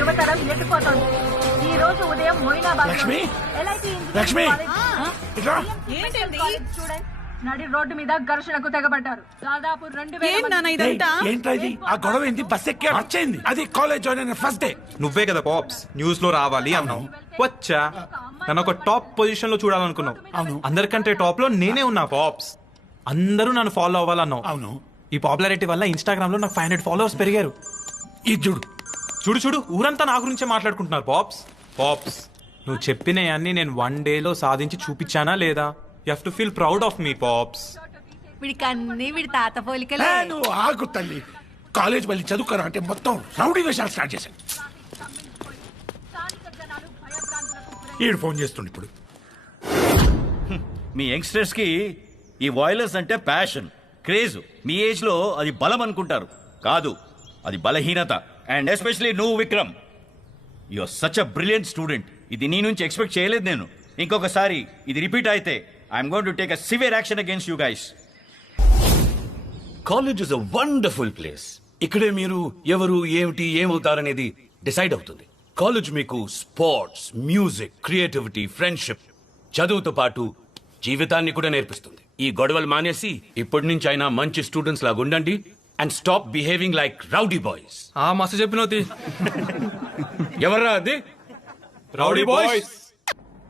యువతరం ఎత్తుపోతోంది. ఈ రోజు ఉదయం మొయినాబాద్ లక్ష్మి స్టూడెంట్స్ నడి రోడ్డు మీద ఘర్షణకు తెగబడ్డారు. దాదాపు 2000 ఏంటది? ఆ గొడవ ఏంటి? బస్ ఎక్కి వచ్చేయండి. అది కాలేజ్ జాయిన్ అయిన ఫస్ట్ డే. నువ్వే కదా పాప్స్ న్యూస్ లో రావాలి అన్నావు. వచ్చా, నన్ను ఒక టాప్ పొజిషన్ లో చూడాలనుకున్నావు. అవును. అందరికంటే టాప్ లో నేనే ఉన్నా పాప్స్. అందరూ నన్ను ఫాలో అవ్వాలన్నావు. అవును. ఈ పాపులారిటీ వల్ల ఇన్స్టాగ్రామ్ లో నాకు 500 ఫాలోవర్స్ పెరిగారు. ఇది చూడు చూడు చూడు, ఊరంతా నా గురించే మాట్లాడుకుంటున్నారు. పాప్స్ పాప్స్ నువ్వు చెప్పినవన్నీ నేను 1 డేలో సాధించి చూపించానా లేదా? You have to feel proud of me pops. వీడికన్నీ వీడి తాత పోలికలే. నువ్వు ఆగు తల్లి. కాలేజ్ వెళ్ళి చదువుకోరా అంటే మొత్తం రౌడీ వేషాలు స్టార్ట్ చేశాను. ఈడు ఫోన్ చేస్తుండు ఇప్పుడు. మీ యంగ్స్టర్స్ కి ఈ వాయిలెన్స్ అంటే ప్యాషన్, క్రేజ్. మీ ఏజ్ లో అది బలం అనుకుంటారు, కాదు, అది బలహీనత. అండ్ ఎస్పెషలీ నువ్వు Vikram, you are such a brilliant student. ఇది నీ నుంచి ఎక్స్పెక్ట్ చేయలేదు నేను. ఇంకొకసారి ఇది రిపీట్ అయితే I'm going to take a severe action against you guys. College is a wonderful place. ఇక్కడే మీరు ఎవరు ఏమిటి ఏమవుతారనేది డిసైడ్ అవుతుంది. కాలేజ్ మీకు స్పోర్ట్స్, మ్యూజిక్, క్రియేటివిటీ, ఫ్రెండ్షిప్, చదువుతో పాటు జీవితాన్ని కూడా నేర్పిస్తుంది. ఈ గొడవలు మానేసి ఇప్పటి నుంచి అయినా మంచి స్టూడెంట్స్ లాగా ఉండండి and stop behaving like rowdy boys. మస్తు చెప్పినవుతి. ఎవర్రా అది? Rowdy boys.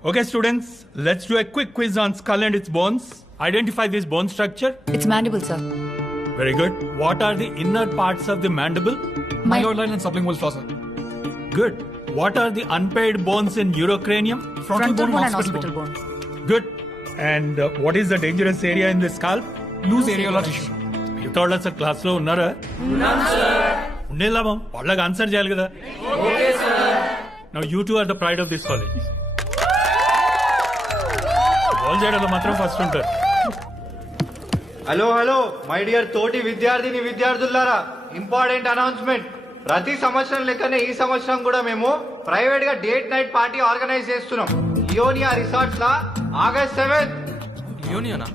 Okay, students, let's do a quick quiz on skull and its bones. Identify this bone structure. It's mandible, sir. Very good. What are the inner parts of the mandible? Myloid and sublingual fossa. Good. What are the unpaired bones in urocranium? Frontal bone and hospital bone. Good. And what is the dangerous area in the scalp? Loose areolar tissue. You thought us a class lo unnara? Unne labam. Vallaga answer cheyali kada. Okay, sir. Now you two are the pride of this college. All చేయడంలో మాత్రం first ఉంటారు. Hello hello my dear తోటి విద్యార్థిని విద్యార్థులారా, important announcement. ప్రతి సంవత్సరం లెక్కనే ఈ సంవత్సరం కూడా మేము ప్రైవేట్ గా డేట్ నైట్ పార్టీ ఆర్గనైజ్ చేస్తున్నాం. లియోనియా రిసార్ట్స్ లా August 7th.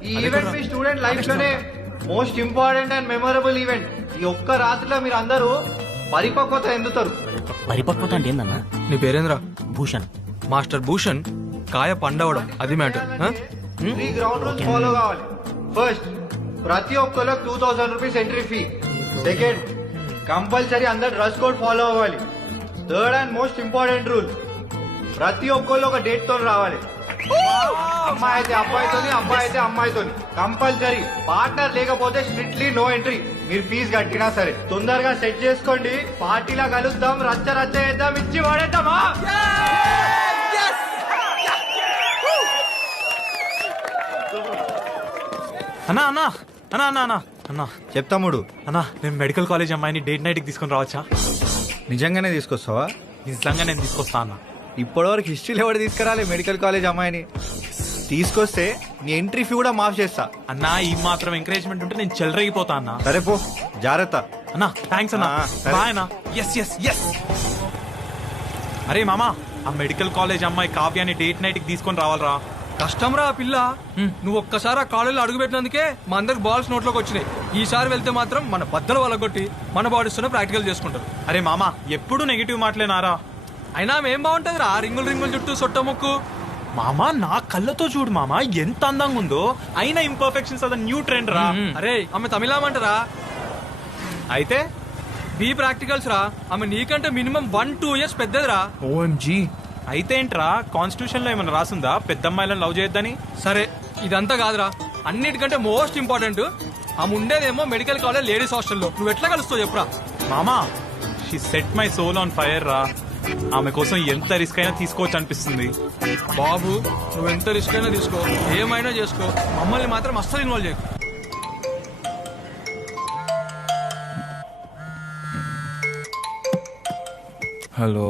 ఈ ఈవెంట్ మీ స్టూడెంట్ లైఫ్ లోనే most important and memorable event. ఈ ఒక్క రాత్రిలో మీరు అందరూ పరిపక్వత ఎందుతారు. పరిపక్వత అంటే ఏందన్నా? నీ పేరేంద్ర? భూషణ్. మాస్టర్ భూషణ్. కాయ పండవడం అది మ్యాటర్. 3 గ్రౌండ్ రూల్స్ ఫాలో కావాలి. ఫస్ట్, ప్రతి ఒక్కరికి 2000 rupees entry fee. Second, compulsory అందరు డ్రెస్ కోడ్ ఫాలో అవ్వాలి. Third and most important rule, ప్రతి ఒక్కళ్ళు ఒక డేట్ తో రావాలి. అమ్మాయి అయితే అబ్బాయితోని, అబ్బాయి అయితే అమ్మాయితోని. కంపల్సరీ. పార్ట్నర్ లేకపోతే స్ట్రిక్ట్లీ నో ఎంట్రీ. మీరు ఫీజు కట్టినా సరే. తొందరగా సెట్ చేసుకోండి. పార్టీలా కలుద్దాం, రచ్చ రచ్చ చేద్దాం, ఇచ్చి వాడేద్దామా? అన్నా అన్నా అన్నా అన్నా అన్నా అన్నా చెప్తాముడు. అన్నా, నేను మెడికల్ కాలేజ్ అమ్మాయిని డేట్ నైట్ కి తీసుకొని రావచ్చా? నిజంగానే తీసుకొస్తావా? నిజంగా నేను తీసుకొస్తా అన్నా. ఇప్పటివరకు హిస్టరీలో ఎవరు తీసుకురాలి మెడికల్ కాలేజ్ అమ్మాయిని. తీసుకొస్తే నీ ఎంట్రీ ఫీ కూడా మాఫ్ చేస్తా. అన్నా, ఈ మాత్రం ఎంకరేజ్మెంట్ ఉంటే నేను చెలరేగిపోతా అన్నా. సరే పో, జాగ్రత్త. అన్నా థ్యాంక్స్ అన్నా. సరే. బాయ్ అన్నా. Yes yes yes. అరే మామా, ఆ మెడికల్ కాలేజ్ అమ్మాయి కావ్యాన్ని డేట్ నైట్ కి తీసుకొని రావాలరా. కష్టం రా పిల్ల. నువ్వు ఒక్కసారి ఆ కాలేజీలో అడుగు పెట్టినందుకే మా అందరికి బాల్స్ నోట్లోకి వచ్చినాయి. ఈసారి వెళ్తే మాత్రం మన బద్దలు వలగొట్టి మన బాడీస్తోనే ప్రాక్టికల్ చేసుకుంటారు. అరే మామా, ఎప్పుడు నెగిటివ్ మాటలేనారా? అయినా ఏం బాగుంటది రా, రింగులు రింగులు చుట్టూ సొట్ట ముక్కు. మామా, నా కళ్ళతో చూడు మామా, ఎంత అందంగా ఉందో. అయినా ఇంపర్ఫెక్షన్స్ అద న్యూ ట్రెండ్ రా. అరే, ఆమె తమిళమంటారా? అయితే బీ ప్రాక్టికల్స్ రా. ఆమె నీకంటే మినిమం 1-2 years పెద్దదిరా. ఓఎంజీ. అయితే ఏంట్రా, కాన్స్టిట్యూషన్ లో ఏమైనా రాసిందా పెద్దమ్మాయిలను లవ్ చేయొద్దని? సరే, ఇదంతా కాదురా. అన్నిటికంటే మోస్ట్ ఇంపార్టెంట్, ఆమె ఉండేదేమో మెడికల్ కాలేజ్ లేడీస్ హాస్టల్లో. నువ్వు ఎట్లా కలుస్తావు చెప్పురా? మామా, she set my soul on fire రా. ఆమె కోసం ఎంత రిస్క్ అయినా తీసుకోవచ్చు అనిపిస్తుంది. బాబు, నువ్వు ఎంత రిస్క్ అయినా తీసుకో, ఏమైనా చేసుకో, మమ్మల్ని మాత్రం అస్సలు ఇన్వాల్వ్ చేయకు. హలో,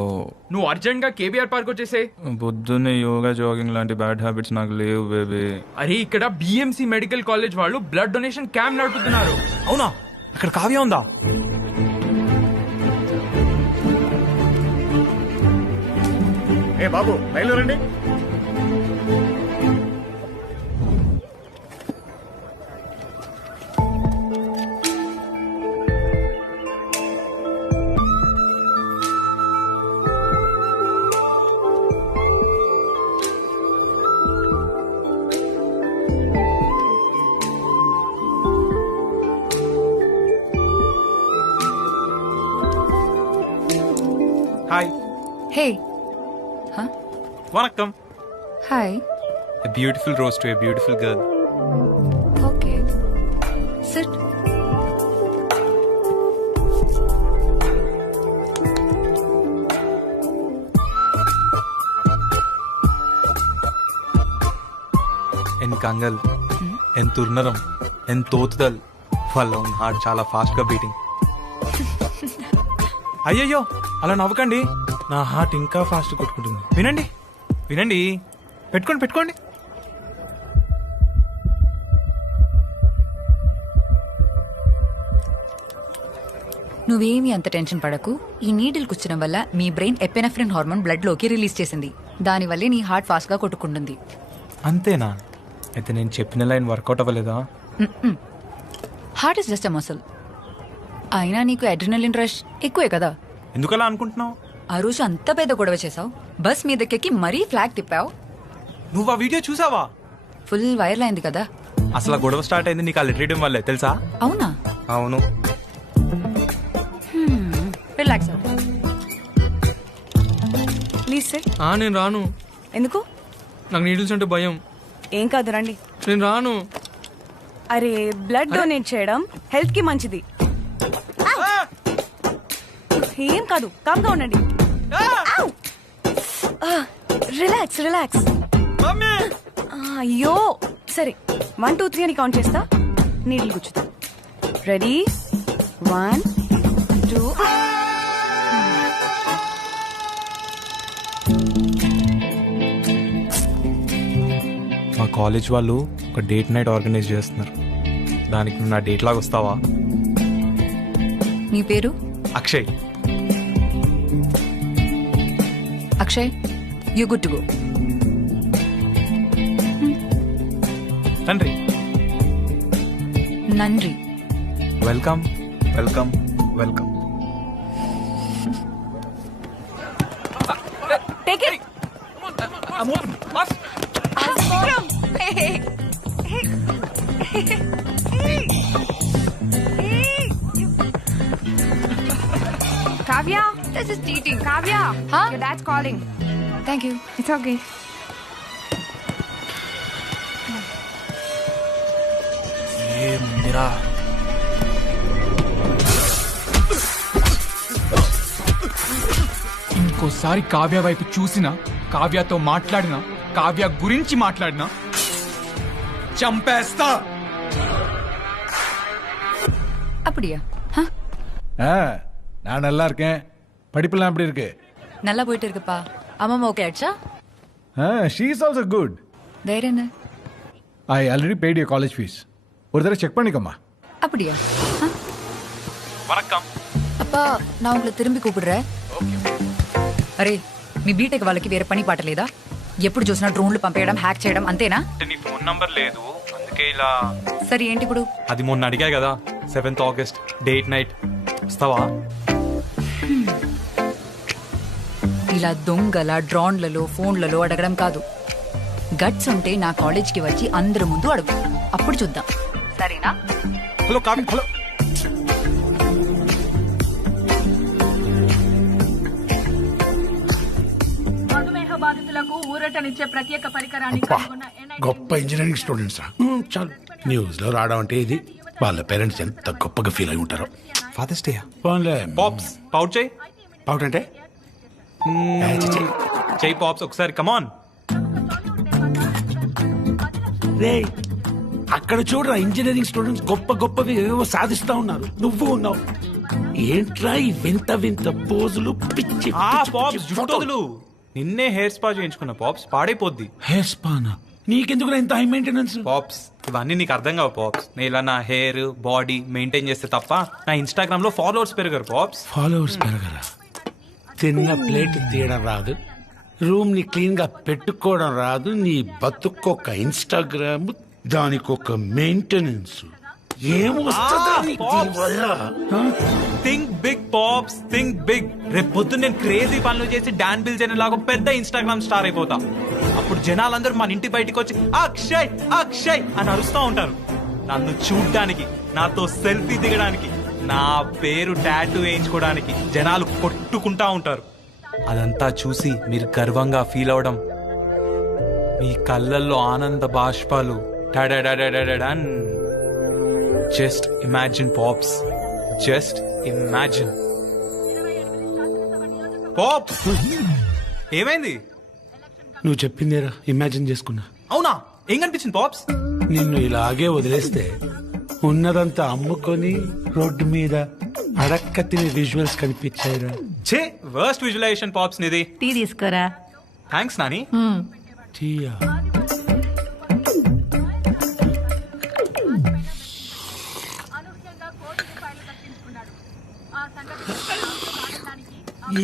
నువ్వు అర్జెంట్ గా కేబీఆర్ పార్క్ వచ్చేసే. పొద్దున్నే యోగా జాగింగ్ లాంటి బ్యాడ్ హ్యాబిట్స్ నాకు లేవు బేబీ. అరే, ఇక్కడ బిఎంసి మెడికల్ కాలేజ్ వాళ్ళు బ్లడ్ డొనేషన్ క్యాంప్ నడుపుతున్నారు. అవునా? అక్కడ కావ్య ఉందా? ఏ బాబు, బయలుదేరండి. Hi. Hey vanakkam. Hi. A beautiful rose to a beautiful girl. Okay SIT. En Kangal, en తుర్నరం, en తోతుదల్, వాళ్ళ ఉన్న హార్ట్ చాలా ఫాస్ట్ గా బీటింగ్. అయ్యయ్యో అలా నవ్వకండి, నా హార్ట్ ఇంకా ఫాస్ట్ కొట్టుకుంటుంది. వినండి వినండి, పెట్టుకోండి. నువ్వేమీ అంత టెన్షన్ పడకు. ఈ నీడిల్ కూర్చడం వల్ల మీ బ్రెయిన్ ఎపెనెఫ్రిన్ హార్మోన్ బ్లడ్ లోకి రిలీజ్ చేసింది. దానివల్లే నీ హార్ట్ ఫాస్ట్ గా కొట్టుకుంటుంది. అంతేనా? అయితే నేను చెప్పిన లైన్ వర్కౌట్ అవ్వలేదా? Heart is just a muscle. అయినా నీకు అడ్రినలిన్ రష్ ఎక్కువే కదా. ఎందుకలా అనుకుంటున్నావు? ఆ రోజు అంత పెద్ద గొడవ చేసావు, బస్ మీదకెక్కి మరీ ఫ్లాగ్ తిప్పావు. నువ్వు ఆ వీడియో చూసావా? ఫుల్ వైరల్ అయింది కదా. అసలు ఆ గొడవ స్టార్ట్ అయింది నీకు ఆ లెటర్ ఇవ్వడం వల్లే తెలుసా? అవునా? అవును. రిలాక్స్. Please sir. నేను రాను. ఎందుకు? నాకు నీడిల్స్ అంటే భయం. ఏం కాదు రండి. నేను రాను. అరే బ్లడ్ డొనేట్ చేయడం హెల్త్ కి మంచిది. ఏం కాదు, కామ్గా ఉండండి. రిలాక్స్. అయ్యో సరే, 1 2 3 అని కౌంట్ చేస్తా. నీళ్ళు గుచ్చుతా. రెడీ? 1 2. మా కాలేజ్ వాళ్ళు ఒక డేట్ నైట్ ఆర్గనైజ్ చేస్తున్నారు. దానికి నువ్వు నా డేట్ లాగా వస్తావా? నీ పేరు? Akshay. Akshay, you good to go. తండ్రి. నండ్రి. Welcome. Take it. Kavya, This is cheating. Kavya, Huh? your dad's calling. Thank you. It's okay. ఇంకోసారి కావ్య వైపు చూసినా, కావ్యతో మాట్లాడినా, కావ్య గురించి మాట్లాడినా చంపేస్తా. அப்படியா? நான் நல்லா இருக்கேன். படிப்பெல்லாம் எப்படி இருக்கு? நல்லா போயிட்டு இருக்குப்பா. அம்மா ஓகே ஆயிடுச்சா? She is also good. வேற என்ன? I already paid your college fees. ஒரு தடவை செக் பண்ணிக்கோமா. அப்படியா? వనక్కం. அப்பா நான் உங்களை திரும்பி கூப்பிடுறேன். అరే మీ బీటెక్ వాళ్ళకి వేరే పని పాట లేదా? ఎప్పుడు చూసినా డ్రోన్లు పంపేయడం, హ్యాక్ చేయడం అంతేనా? నీ ఫోన్ నంబర్ లేదు అందుకే ఇలా. సరే ఏంటి ఇప్పుడు? అది మొన్న అడిగా కదా, 7th August డేట్ నైట్ వస్తావా? ఇలా దొంగల డ్రోన్లలో ఫోన్లలో అడగడం కాదు. గట్స్ ఉంటే నా కాలేజ్కి వచ్చి అందరి ముందు అడుగు, అప్పుడు చూద్దాం. సరేనా? హలో కావ్య. హలో. మధుమేహ బాధితులకు ఊరటనిచ్చే ప్రత్యేక పరికరాన్ని అబ్బా, కనుగొన్న NIT గొప్ప ఇంజనీరింగ్ స్టూడెంట్స్ రా. చాలు, న్యూస్ లో రావడం అంటే ఇది. వాళ్ళ పేరెంట్స్ ఎంత గొప్పగా ఫీల్ అయి ఉంటారో. Father's Day. పోన్లే. పాప్స్ పౌట్ చేయి. అవుట్ అంటే చేయి పాప్స్ ఒకసారి. కమాన్. రే, అక్కడ చూడరా ఇంజనీరింగ్ స్టూడెంట్స్ గొప్ప గొప్పవి ఏవో సాధిస్తా ఉన్నారు. నువ్వు ఉన్నావు ఏంట్రా ఈ వింత వింత పోజులు, పిచ్చి పాప్స్ జుట్టోదులు. నిన్నే హెయిర్ స్పా చేయించుకున్న పాప్స్, పాడైపోద్ది. హెయిర్ స్పానా? నీకెందుకు ఇంత హై మెయింటెనెన్స్? పాప్స్ ఇవన్నీ నీకు అర్థం కావు పాప్స్. నేను ఇలా నా హెయిర్ బాడీ మెయింటైన్ చేస్తే తప్ప నా ఇన్స్టాగ్రామ్ లో ఫాలోవర్స్ పెరగరు పాప్స్. ఫాలోవర్స్ పెరగరా? తిన్న ప్లేట్ తీయడం రాదు, రూమ్ ని క్లీన్ గా పెట్టుకోవడం రాదు. నీ బతుకొక ఇన్స్టాగ్రామ్, దానికొక maintenance. Think big pops, think big. రేపు పొద్దున్న నేను క్రేజీ పనులు చేసి డాన్ బిల్ జన్ లాగా పెద్ద ఇన్స్టాగ్రామ్ స్టార్ అయిపోతా. అప్పుడు జనాలందరూ మన ఇంటి బయటికి వచ్చి అక్షయ్ అక్షయ్ అని అరుస్తూ ఉంటారు. నన్ను చూడ్డానికి, నాతో సెల్ఫీ దిగడానికి, నా పేరు టాటూ వేయించుకోవడానికి జనాలు కొట్టుకుంటా ఉంటారు. అదంతా చూసి మీరు గర్వంగా ఫీల్ అవడం, మీ కళ్ళల్లో ఆనంద బాష్పాలు just imagine pops, just imagine. Pops ఏమైంది? నువ్వు చెప్పిందేరా ఇమాజిన్ చేసుకున్నా. అవునా? ఏం కనిపించింది పాప్స్? నిన్ను ఇలాగే వదిలేస్తే ఉన్నదంతా అమ్ముకొని రోడ్డు మీద అడక్క తినే విజువల్స్ కనిపించాయిరా. ఛే, వర్స్ట్ విజువలైజేషన్ పాప్స్ నీది. టీ తీసుకోరా. థ్యాంక్స్ నాని. టీయా?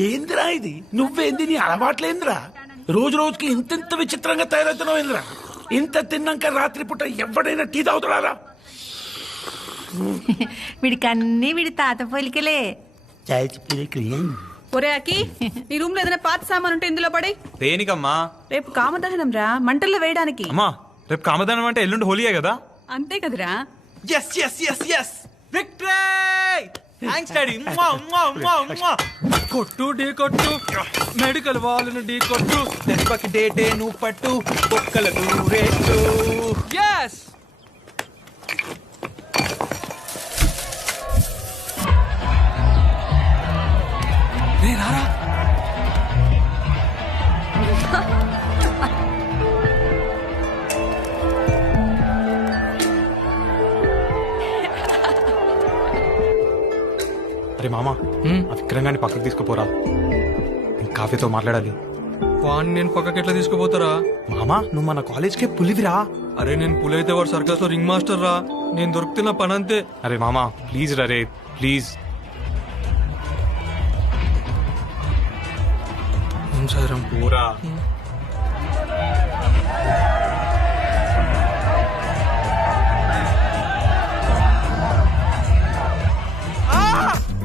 ఏందిరా ఇది? నువ్వేంది? నీ అలవాట్లేందిరా? రోజు రోజుకి ఇంత విచిత్రంగా తయారవుతున్నావు ఏందిరా? ఇంత తిన్నాక రాత్రిపూట ఎవడైనా టీ తాగుతాడా? వీడికి అన్ని వీడి తాత పోలికలే. ఒరే అకి, నీ రూమ్ లో ఏదైనా పాత సామాన్ ఉంటే ఇందులో పడి. దేనికమ్మా? రేపు కామదహనం రా, మంటల్లో వేయడానికి. అమ్మా, రేపు కామదానం అంటే ఎల్లుండి హోలీయే కదా? అంతే కదరా. Yes yes yes yes victory! Thanks daddy. కొట్టు ఢీ కొట్టు, మెడికల్ వాళ్ళను ఢీ కొట్టు, దెబ్బకి డేటే నువ్వు పట్టు, కుక్కలకు రేటు. yes రే రారా. అరే మామా, ఆ విక్రంగాన్ని పక్కకు తీసుకుపోరా, కాఫీతో మాట్లాడాలి. వాడిని నేను పక్కకి ఎట్లా తీసుకుపోతారా? మామా, నువ్వు మన కాలేజ్కే పులివిరా. అరే నేను పులైతే వాడు సర్కస్ లో రింగ్ మాస్టర్ రా. నేను దొరుకుతున్న పని అంతే. అరే మామా ప్లీజ్ రా రే, ప్లీజ్. సారం పూరా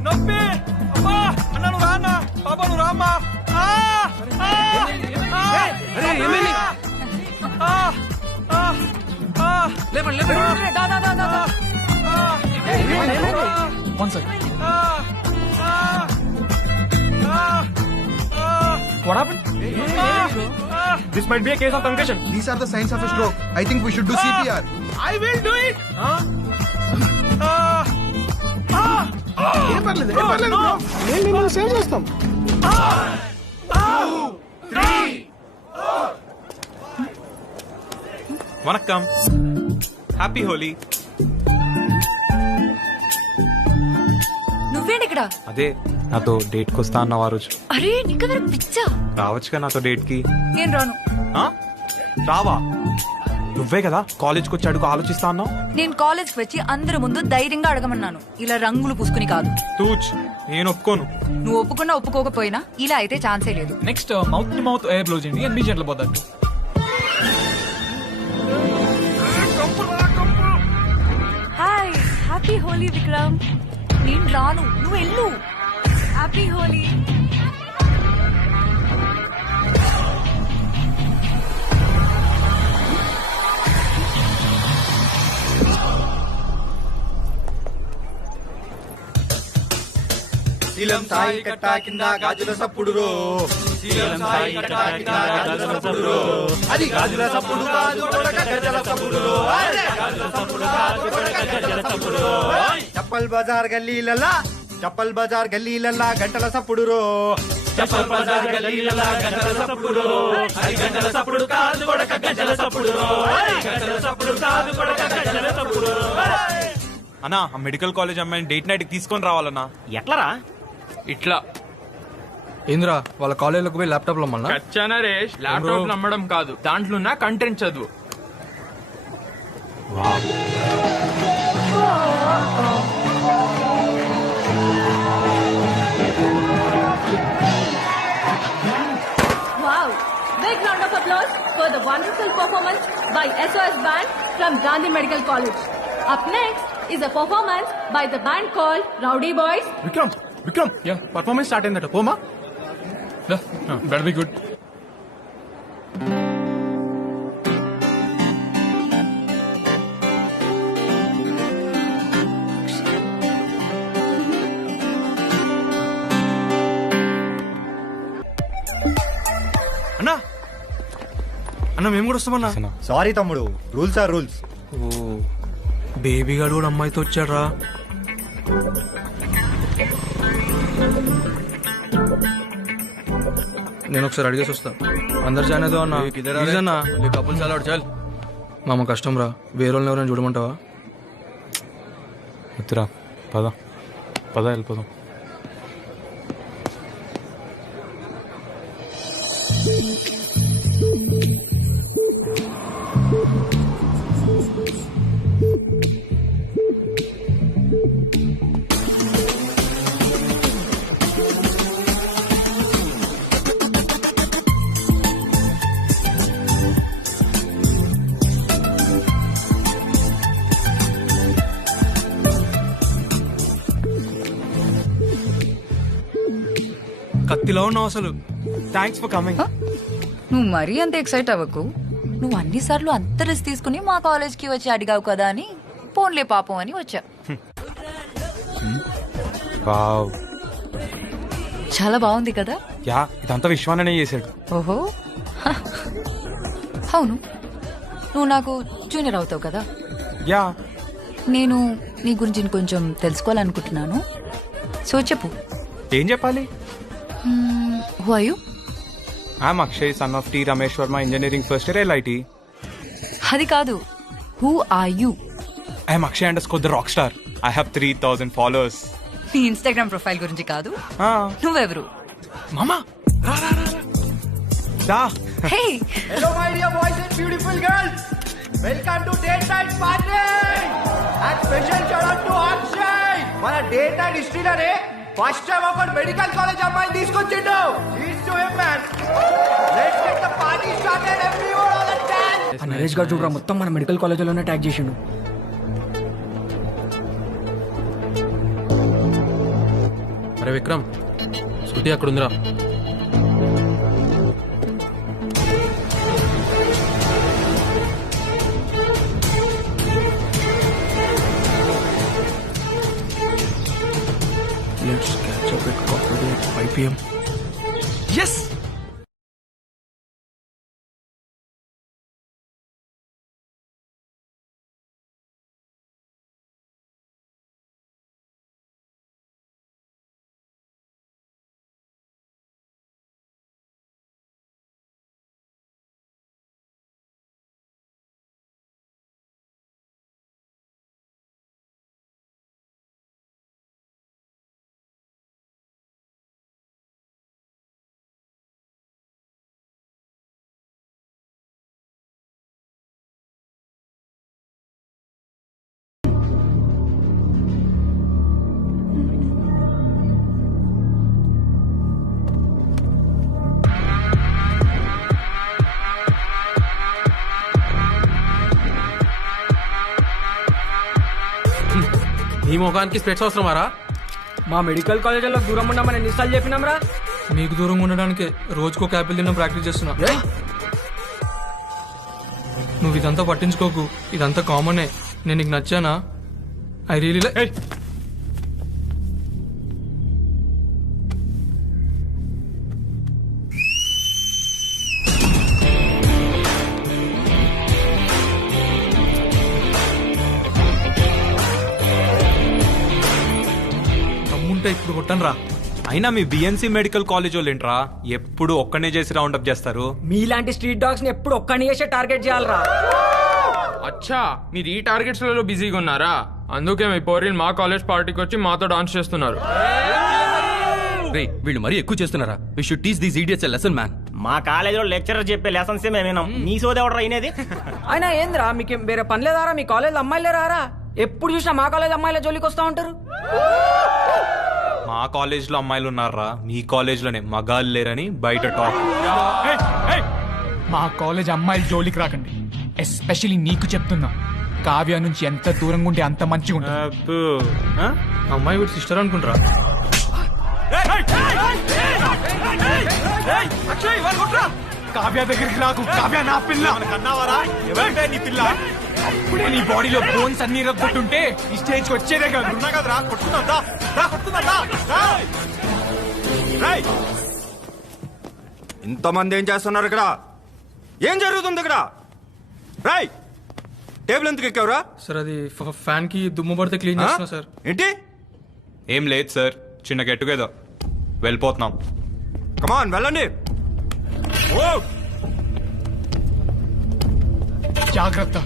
నొప్పి. అమ్మా, అన్న నువ్వు రాన్నా. బాబా నువ్వు రామ్మా. What happened? This might be a case of concussion. These are the signs of a stroke. I think we should do CPR. I will do it. వనక్కం, హ్యాపీ హోలీ. నువ్వేంటి ఇక్కడ? అదే నాతో డేట్కి వస్తా అన్నావు ఆ రోజు. అరే నీకు పిచ్చా? రావచ్చుగా నాతో డేట్ కి. నేను రాను. రావా? నువ్వే కదా కాలేజ్కి వచ్చి అడుగు ఆలోచిస్తా అన్నావు. నేను కాలేజ్కి వచ్చి అందరి ముందు ధైర్యంగా అడగమన్నాను, ఇలా రంగులు పూసుకుని కాదు. తూచ్, నేను ఒప్పుకోను. నువ్వు ఒప్పుకున్నా ఒప్పుకోకపోయినా ఇలా అయితే ఛాన్సే లేదు. Next mouth to mouth air blow చేయండి అండ్ మీ జెంట్లు పోతారు. Hi, happy Holi Vikram. నేను రాను, నువ్వు వెళ్ళు. హ్యాపీ హోలీ. శీలం సాయి కట్టా కింద గాజుల సప్పుడు రో. శీలం సాయి కట్టా కింద గాజుల సప్పుడు రో. అది గాజుల సప్పుడు కాదు కొడక గజల సప్పుడు రో. అరే గాజుల సప్పుడు కాదు కొడక గజల సప్పుడు రో. చప్పల్ బజార్ గల్లీలల్లా, చప్పల్ బజార్ గల్లీలల్లా గంటల సప్పుడు రో. చప్పల్ బజార్ గల్లీలల్లా గంటల సప్పుడు రో. అది గంటల సప్పుడు కాదు కొడక గజల సప్పుడు రో. అరే గజల సప్పుడు కాదు కొడక గజల సప్పుడు రో. అన్నా, ఆ మెడికల్ కాలేజ్ అమ్మాయిని డేట్ నైట్ తీసుకొని రావాలన్నా. ఎట్లరా? ఇట్లా ఏంద్రా వాళ్ళ కాలేజీలోకి పోయి ల్యాప్టాప్ లో మళ్ళా కచ్చా నరేష్, ల్యాప్టాప్ నమ్మడం కాదు, దాంట్లో ఉన్న కంటెంట్ చదువు. Wow! Big round of applause for the wonderful performance by SOS Band from Gandhi Medical College. Up next is a performance by the band called Rowdy Boys. Vikram యా పర్ఫార్మెన్స్ స్టార్ట్ అయిందట. పోమా, better be good. అన్నా అన్న మేము కూడా వస్తామన్నా. Sorry తమ్ముడు, rules are rules. ఓ బేబీ గాడు కూడా అమ్మాయితో వచ్చాడ్రా. నేను ఒకసారి అడిగేసి వస్తా. అందరు జాయిన్ అవుతావు అన్న. ప్లీజ్ అన్న. కపుల్ చాలా చాలు. మామ కష్టం రా, వేరే వాళ్ళని ఎవరైనా చూడమంటావా? వద్దురా, పద పద వెళ్ళిపోదాం. కత్తిలో ఉన్నావు అసలు. Thanks for coming. నువ్వు మరీ అంత ఎక్సైట్ అవ్వకు. నువ్వు అన్నిసార్లు అంత రిస్క్ తీసుకుని మా కాలేజ్కి వచ్చి అడిగావు కదా అని పోన్లే పాపం అని వచ్చా. వావ్, చాలా బాగుంది కదా. యా, ఇదంతా విశ్వాననే చేశాడు. ఓహో హ. అవును, నువ్వు నాకు జూనియర్ అవుతావు కదా. యా, నేను నీ గురించి కొంచెం తెలుసుకోవాలనుకుంటున్నాను. సో చెప్పు. ఏం చెప్పాలి? Who are you? I'm Akshay, son of T Ramesh Varma, engineering first year LIT. అది కాదు, who are you? I'm Akshay _ the rock star. I have 3,000 followers. నీ ఇన్స్టాగ్రామ్ ప్రొఫైల్ గురించి కాదు, నువ్వెవరు? మామా రా రా రా దా. Hey, hello my dear boys and beautiful girls, welcome to date night party and special shout out to Akshay. మన డేట్ నైట్ హిస్టరీలోనే ఫస్ట్ టైం ఒక మెడికల్ కాలేజ్ అమ్మాయిని తీసుకొచ్చిండు. Please to him man. Let's get the party started everyone on the dance. Naresh గారు చూడరా, మొత్తం మన medical కాలేజీలోనే ట్యాగ్ చేసిండు. అరే విక్రమ్, శృతి అక్కడ ఉందిరా. Let's catch up at coffee day at 5 PM. Yes! ఈ ముఖానికి స్పెట్స్ అవసరమారా? మా మెడికల్ కాలేజీలో దూరం ఉన్నామని ఎన్నిసార్లు చెప్పినాం రా. నీకు దూరంగా ఉండడానికి రోజుకో యాపిల్ తిన్న ప్రాక్టీస్ చేస్తున్నా. నువ్వు ఇదంతా పట్టించుకోకు, ఇదంతా కామనే. నేను నీకు నచ్చానా? I really like. ఇప్పుడు కొట్టను రా. అయినా మీ బిఎన్సి మెడికల్ కాలేజ్ వాళ్ళు ఏంట్రా ఎప్పుడు ఒక్కనే చేసి రౌండప్ చేస్తారు? మీలాంటి స్ట్రీట్ డాగ్స్ ని ఎప్పుడు ఒక్కని చేసే టార్గెట్ చేయాలరా. అచ్చా, మీరు ఈ టార్గెట్స్ లలో బిజీగా ఉన్నారా? అందుకే మీ పోరీలు మా కాలేజ్ పార్టీకి వచ్చి మాతో డాన్స్ చేస్తున్నారు. వీళ్ళు మరీ ఎక్కువ చేస్తున్నారా? We should teach these idiots a lesson man. మా కాలేజీలో లెక్చరర్ చెప్పే లెసన్స్ మేము వినాం. నీ సోదేవడరా అయినది. అయినా ఏంద్రా, మీకు వేరే పని లేదారా? మీ కాలేజ్ అమ్మాయిలే రారా? ఎప్పుడు చూసినా మా కాలేజ్ అమ్మాయిల జోలికి వస్తా ఉంటారు. మా కాలేజ్ లో అమ్మాయిలు ఉన్నారా? మీ కాలేజ్ లోనే మగాళ్ళు లేరని బయట టాక్. మా కాలేజ్ అమ్మాయిల జోలికి రాకండి. ఎస్పెషల్లీ నీకు చెప్తున్నా, కావ్య నుంచి ఎంత దూరంగా ఉంటే అంత మంచిగా ఉంటుంది. అమ్మాయి వీటి సిస్టర్ అనుకుంటారా? కావ్య దగ్గరికి రాకు. కావ్య నా పిల్ల. కన్నావారా? ఎవరంటే నీ పిల్ల? అప్పుడే నీ బాడీలో బోన్స్ అన్ని రగ్గొట్టుంటే ఈ స్టేజ్ కి వచ్చేదే కాదు. ఉన్నా కదరా, కొట్టుకుందా. ఇంతమంది ఏం చేస్తున్నారు ఇక్కడ? ఏం జరుగుతుంది ఇక్కడ? రాయ్, టేబుల్ ఎందుకు ఎక్కావురా? సార్ అది ఫ్యాన్ కి దుమ్ము పడితే క్లీన్ చేస్తున్నా సార్. ఏంటి? ఏం లేదు సార్, చిన్న గెట్ టుగెదర్. వెళ్ళిపోతున్నాం. కమాన్ వెళ్ళండి. ఓ జాగ్రత్త.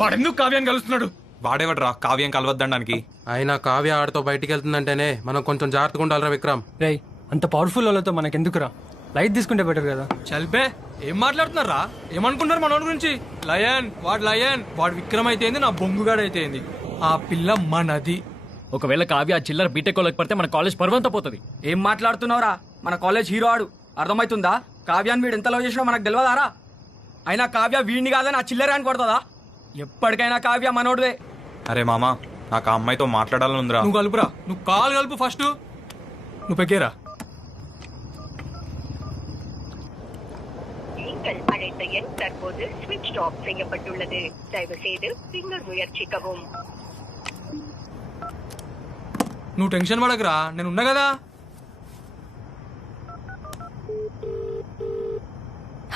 వాడెందుకు కావ్యాన్ని కలుస్తున్నాడు? వాడేవడ్రా కావ్యం కలవద్దడానికి. అయినా కావ్య ఆడితో బయటికి వెళ్తుందంటేనే మనం కొంచెం జాగ్రత్తగా ఉండాలిరా విక్రమ్. రేయ్, అంత పవర్ఫుల్ వాళ్ళతో మనకెందుకురా? లైట్ తీసుకుంటే బెటర్ కదా. చల్పే ఏం మాట్లాడుతున్నారా? ఏమనుకుంటారు మనోడి గురించి? లయన్ వాడు విక్రమ్ అయితే ఏంది, నా బొంగుగాడు అయితే ఏంది. ఆ పిల్ల మనది. ఒకవేళ కావ్య ఆ చిల్లర బీటెక్ వాళ్ళకి పడితే మన కాలేజ్ పర్వంతా పోతుంది. ఏం మాట్లాడుతున్నావురా? మన కాలేజ్ హీరో ఆడు, అర్థమవుతుందా? కావ్యాన్ని వీడు ఎంత లవ్ చేసినా మనకు తెలియదారా? అయినా కావ్య వీడిని కాదని ఆ చిల్లర అని కొడతాదా? ఎప్పటికైనా కావ్య మనోడిదే. అరే మామా, నాకు ఆ అమ్మాయితో మాట్లాడాలని ఉందిరా. నువ్వు కలుపురా, నువ్వు కాలు కలుపు ఫస్ట్. నువ్వు పెగ్గేరా. அழைத்த எண் தற்போது ஸ்விட்ச் ஆஃப் செய்யப்பட்டுள்ளது. தயவு செய்து பின்னர் முயற்சிக்கவும். నువ్వు టెన్షన్ పడకురా, నేను ఉన్నా కదా.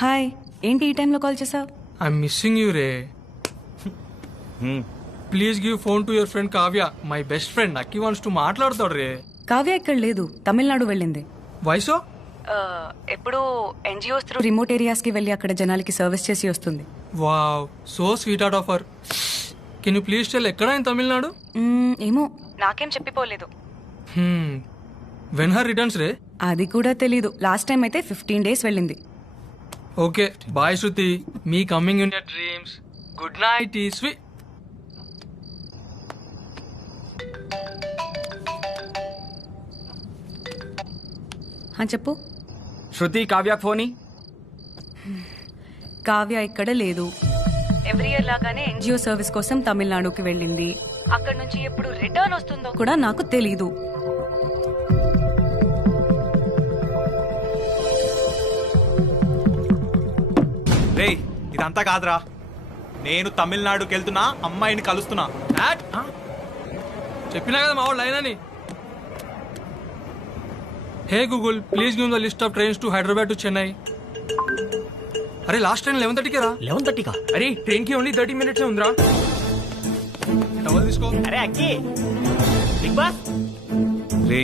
హాయ్, ఏంటి ఈ టైంలో కాల్ చేసావు? I'm missing you ray. Please give phone to your friend Kavya. My best friend నక్కి వాంట్స్ టు మాట్లాడతాడు రే. కావ్య ఇక్కడ లేదు, తమిళనాడు వెళ్ళింది. వయసు ఎప్పుడు ఎన్జిఓస్ త్రూ రిమోట్ ఏరియాస్ కి వెళ్ళి అక్కడ జనాలకి సర్వీస్ చేసి వస్తుంది. Wow, so sweet heart of her. Can you please tell ఎక్కడ ఇన్ తమిళనాడు? ఏమో, నాకేం చెప్పిపోలేదు. వెన్ హర్ రిటర్న్స్ రే? అది కూడా తెలీదు. లాస్ట్ టైం అయితే 15 days వెళ్ళింది. Okay bye Shruti, me coming in your dreams. Good night. ఈ స్వీట్. చెప్పు. శృతి, కావ్య ఫోని. కావ్య ఇక్కడ లేదు. ఎవ్రీ ఇయర్ లాగానే ఎన్జిఓ సర్వీస్ కోసం తమిళనాడుకి వెళ్ళింది. అక్కడ నుంచి ఎప్పుడు రిటర్న్ వస్తుందో కూడా నాకు తెలీదు. రే, ఇదంతా కాదురా. నేను తమిళనాడుకి వెళ్తున్నా, అమ్మాయిని కలుస్తున్నా. చెప్పినా కదా మా వాడు లైన్ అని. హే Google, please give the list of trains to Hyderabad to Chennai. అరే లాస్ట్ ట్రైన్ 11:30 రా. 11:30 అరే ట్రైన్ కి ఓన్లీ 30 minutes ఉందిరా. టవల్ తీసుకో. అరే అక్కి, బిగ్ బాస్. రే,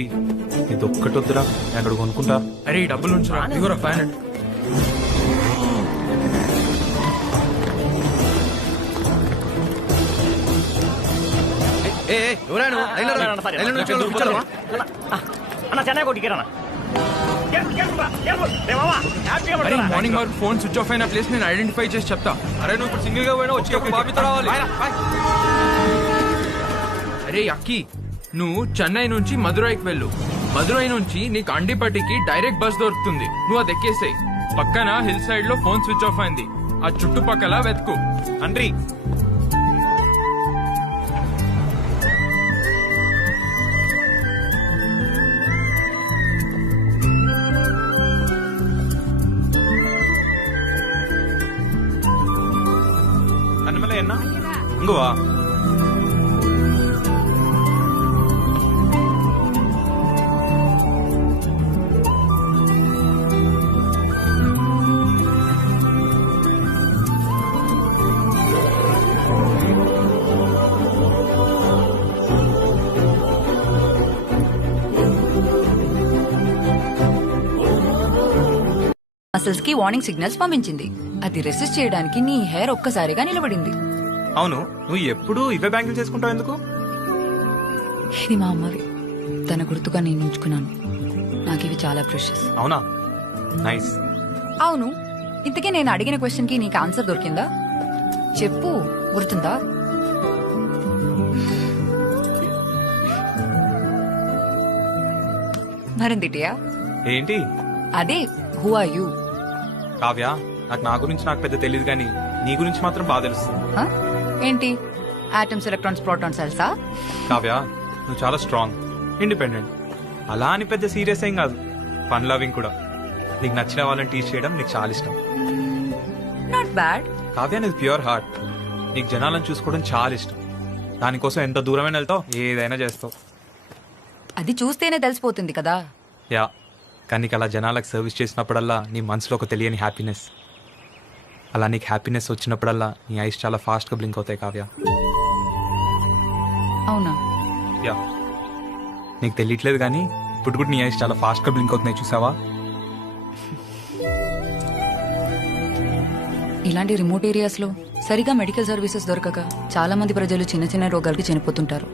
ఇది ఒక్కటొద్దురా, నేను అక్కడ కొనుక్కుంటా. అరే ఈ డబ్బులు ఉంచురా. ఇగోరా 500. అరే మార్నింగ్ వరకు ఫోన్ స్విచ్ ఆఫ్ అయిన ప్లేస్ నేను ఐడెంటిఫై చేసి చెప్తా. అరే నువ్వు ఇప్పుడు సింగిల్ గా పోయినా వచ్చి ఒక బాబీతో రావాలి. అరే అక్కి, నువ్వు చెన్నై నుంచి మదురైకి వెళ్ళు. మదురై నుంచి నీకు అండిపట్టికి డైరెక్ట్ బస్ దొరుకుతుంది. నువ్వు అది ఎక్కేసాయి. పక్కన హిల్ సైడ్ లో ఫోన్ స్విచ్ ఆఫ్ అయింది. ఆ చుట్టుపక్కల వెతుకు. అండ్రి, கண்மலை என்ன இங்க வா. మసిల్స్ కి వార్నింగ్ సిగ్నల్స్ పంపించింది. అది రెసిస్ట్ చేయడానికి నీ హెయిర్ ఒక్కసారిగా నిలబడింది. అవును, నువ్వు ఎప్పుడు ఇవే బ్యాంగిల్ చేసుకుంటావు ఎందుకు? ఇది మా అమ్మవి. తన గుర్తుగా నేను ఉంచుకున్నాను. నాకు ఇవి చాలా ప్రెషస్. అవునా, నైస్. అవును, ఇంతకీ నేను అడిగిన క్వశ్చన్ కి నీకు ఆన్సర్ దొరికిందా? చెప్పు, గుర్తుందా? మరందిటియా? ఏంటి? అదే, హూ ఆర్ యూ? కావ్య, నాకు నా గురించి నాకు పెద్ద తెలియదు కానీ నీ గురించి మాత్రం బాగా తెలుస్తుంది. ఏంటి? ఆటమ్స్, ఎలక్ట్రాన్స్, ప్రోటాన్స్ తెలుసా? కావ్య, నువ్వు చాలా స్ట్రాంగ్, ఇండిపెండెంట్. అలా అని పెద్ద సీరియస్ ఏం కాదు. ఫన్ లవింగ్ కూడా. నీకు నచ్చిన వాళ్ళని టీచ్ చేయడం నీకు చాలా ఇష్టం. Not bad. కావ్య, నీది ప్యూర్ హార్ట్. నీకు జనాలను చూసుకోవడం చాలా ఇష్టం. దానికోసం ఎంత దూరమైనా వెళ్తావు, ఏదైనా చేస్తావు. అది చూస్తేనే తెలిసిపోతుంది కదా. యా, కానీ నీకు అలా జనాలకు సర్వీస్ చేసినప్పుడల్లా నీ మనసులో ఒక తెలియని హ్యాపీనెస్. అలా నీకు హ్యాపీనెస్ వచ్చినప్పుడల్లా నీ ఐస్ చాలా ఫాస్ట్గా బ్లింక్ అవుతాయి కావ్య. అవునా? యా, నీకు తెలియట్లేదు కానీ ఇప్పుడు కూడా నీ ఐస్ చాలా ఫాస్ట్గా బ్లింక్ అవుతున్నాయి, చూసావా? ఇలాంటి రిమోట్ ఏరియాస్లో సరిగా మెడికల్ సర్వీసెస్ దొరకక చాలా మంది ప్రజలు చిన్న చిన్న రోగాలకి చనిపోతుంటారు.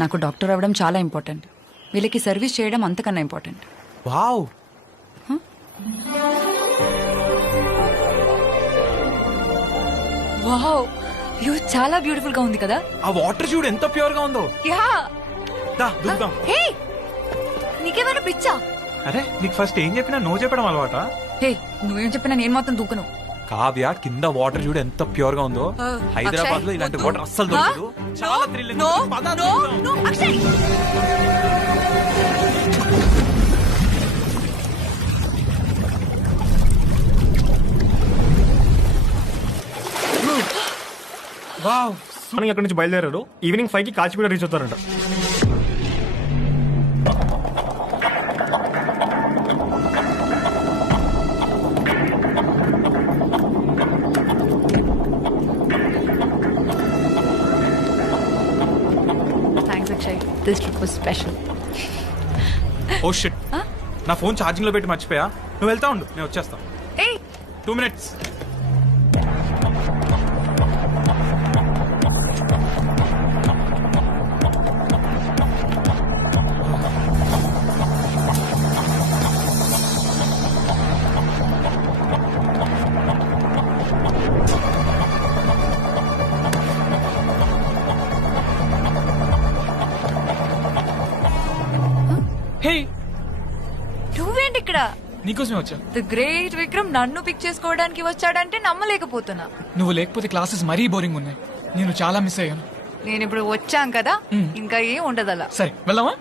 నాకు డాక్టర్ అవ్వడం చాలా ఇంపార్టెంట్. వీళ్ళకి సర్వీస్ చేయడం అంతకన్నా ఇంపార్టెంట్. వావ్, వావ్, వ్యూ చాలా బ్యూటిఫుల్ గా ఉంది కదా. ఆ వాటర్ చూడు ఎంత ప్యూర్ గా ఉందో. యా, దా దూకుదాం. హే, నీకేమైనా పిచ్చా? అరే, నీకు ఫస్ట్ ఏం చెప్పినా నో చెప్పడం అలవాటా? హే, నువ్వేం చెప్పినా నేను మాత్రం దూకను. కావ్య, కింద వాటర్ చూడు ఎంత ప్యూర్ గా ఉందో. హైదరాబాద్ లో ఇలాంటి వాటర్ అస్సలు దొరకదు. చాలా థ్రిల్లింగ్. వావ్, మార్నింగ్ అక్కడి నుంచి బయలుదేరారు. ఈవినింగ్ 5కి కాచిగూడ రీచ్ అవుతారంట. Thanks Akshay, this trip was special. Oh shit, నా ఫోన్ ఛార్జింగ్ లో పెట్టి మర్చిపోయా. నువ్వు వెళ్తా ఉండు, నేను వచ్చేస్తా. 2 minutes. హే, నువ్వేంటి ఇక్కడ? నీకోసమే వచ్చా. ది గ్రేట్ విక్రమ్ నన్ను పిక్ చేసుకోవడానికి వచ్చాడంటే నమ్మలేకపోతున్నా. నువ్వు లేకపోతే క్లాసెస్ మరీ బోరింగ్ ఉన్నాయి. నేను చాలా మిస్ అయ్యాను. నేను ఇప్పుడు వచ్చాం కదా, ఇంకా ఏం ఉండదు అలా. సరే వెళ్దామా?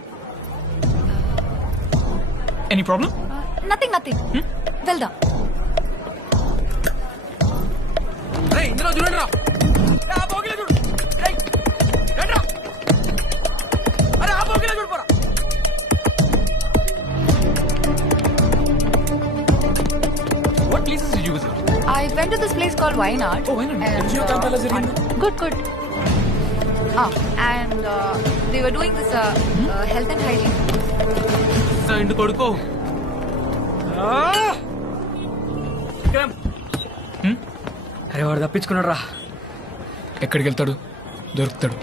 Any problem? నథింగ్ నథింగ్, వెళ్దాం. ఇందులో చూడండి రా. What places did you visit? I went to this place called Wayanad. Oh, Wayanad. Good, good. And they were doing this health and hygiene. ఇంటి కొడుకో. అరే, వాడు తప్పించుకున్నాడు రా. ఎక్కడికి వెళ్తాడు? దొరుకుతాడు.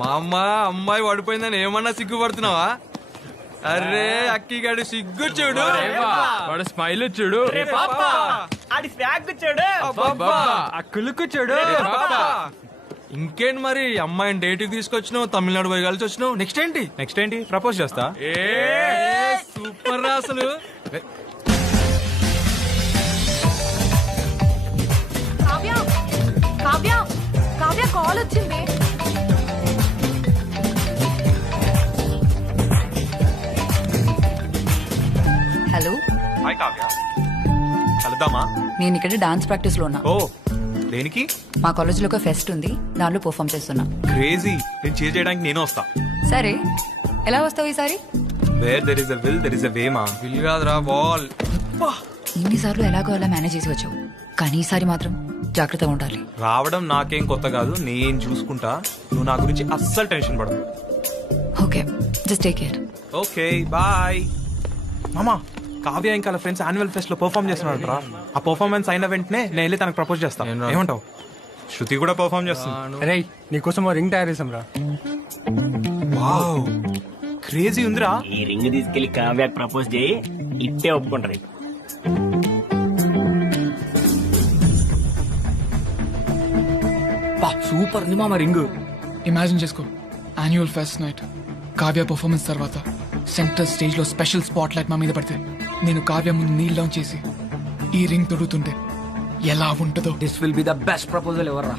మా అమ్మ అమ్మాయి పడిపోయిందని ఏమన్నా సిగ్గుపడుతున్నావా? అరే అక్కి గడి సిగ్గు చూడు, వాడు స్మైల్ చూడు, ఆ కులుకు చూడు. ఇంకేంటి మరి, అమ్మాయిని డేట్కి తీసుకొచ్చినావు, తమిళనాడు పోయి కలిసి వచ్చినావు. నెక్స్ట్ ఏంటి? ప్రపోజ్ చేస్తా. సూపర్ రా అసలు. కావ్య, కావ్య, కావ్య కాల్ వచ్చింది. హలో. హాయ్ కావ్య, కలుద్దామా? నేను ఇక్కడ డాన్స్ ప్రాక్టీస్ లో ఉన్నా. ఓ, దేనికి? మా కాలేజ్ లో ఒక ఫెస్ట్ ఉంది, దానిలో పర్ఫామ్ చేస్తున్నా. క్రేజీ, నేను చీర్ చేయడానికి నేను వస్తా. సరే, ఎలా వస్తావు ఈసారి? Where there is a will there is a way మా. విల్ కాదురా, బాల్. ఇన్నిసార్లు ఎలాగో అలా మేనేజ్ చేసి వచ్చావు, కానీ ఈసారి మాత్రం జాగ్రత్తగా ఉండాలి. రావడం నాకేం కొత్త కాదు, నేను చూసుకుంటా. నువ్వు నా గురించి అస్సలు టెన్షన్ పడదు. Okay, just take care. Okay, bye. మామా, కావ్య ఇంకా ఫ్రెండ్స్ యాన్యువల్ ఫెస్ట్ లో పర్ఫామ్ చేస్తున్నారంట. ఆ పర్ఫార్మెన్స్ అయిన వెంటనే నేను వెళ్ళి తనకు ప్రపోజ్ చేస్తా. ఏమంటావు? శృతి కూడా పర్ఫామ్ చేస్తుంది. రేయ్, నీకోసం రింగ్ తయారు చేసాం రా. వావ్, క్రేజీ ఉందిరా. ఈ రింగ్ తీసుకెళ్లి కావ్యాకి ప్రపోజ్ చేయి, ఇట్టే ఒప్పుకుంటారు. సూపర్ ఉంది మామ రింగ్. ఇమాజిన్ చేసుకో, annual pest night, Kavya performance తర్వాత సెంటర్ స్టేజ్ లో స్పెషల్ స్పాట్ లైట్ మా మీద పడితే నేను కావ్య ముందు నీల్ డౌన్ చేసి ఈ రింగ్ తొడుగుతుంటే ఎలా ఉంటుందో. This will be the best proposal ever రా.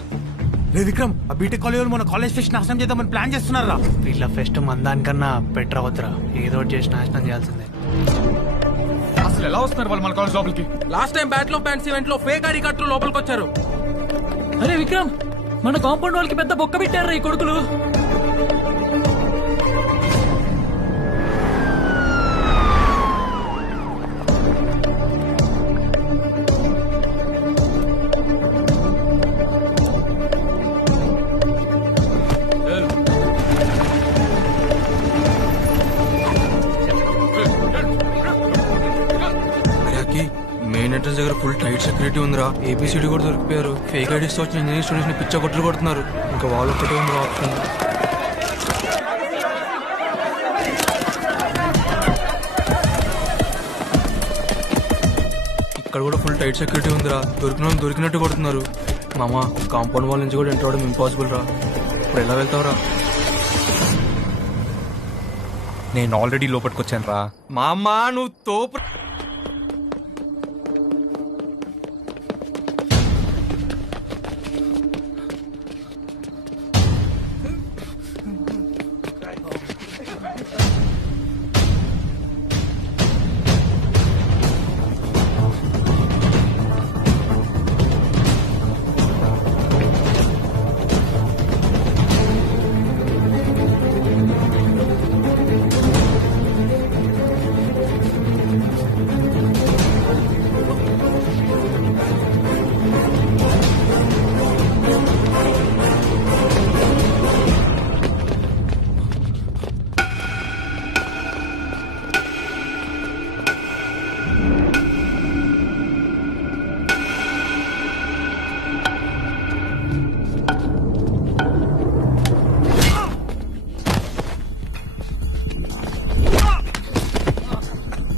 రే విక్రమ్, ఆ బీటెక్ కాలేజ్ మన కాలేజ్ ఫెస్ట్ నాశనం చేద్దామని ప్లాన్ చేస్తున్నారా? వీళ్ళ ఫెస్ట్ మందానికన్నా బెటర్ అవుతురా. ఏదో చేసి నాశనం చేయాల్సిందే. అసలు అసలు ఎలా వస్తున్నారు వాళ్ళు మన కాలేజ్ లోపలికి? Last time battle of wands event లో ఫేక్ ఐడి కార్డులు లోపలికి వచ్చారు. అరే విక్రమ్, మన కాంపౌండ్ వాళ్ళకి పెద్ద బొక్క పెట్టారా ఈ కొడుకులు. మెయిన్ ఎంట్రన్స్ దగ్గర ఫుల్ టైట్ సెక్యూరిటీ ఉందిరా. ఏబిసిడి కూడా దొరికిపోయారు. ఫేక్ ఐడీస్ వచ్చిన ఇంజనీరింగ్ స్టూడెంట్స్ ని పిచ్చ కొట్టులు కొడుతున్నారు. ఇంకా వాళ్ళు ఒక్కటే ఉంది ఆప్షన్. ఇక్కడ కూడా ఫుల్ టైట్ సెక్యూరిటీ ఉందిరా. దొరికిన వాళ్ళు దొరికినట్టు కొడుతున్నారు. మామ, కాంపౌండ్ వాల్ నుంచి కూడా ఎంటర్ అవడం ఇంపాసిబుల్ రా. ఇప్పుడు ఎలా వెళ్తావురా? నేను ఆల్రెడీ లోపలికి వచ్చాను రా. మా అమ్మ నువ్వు తోపు.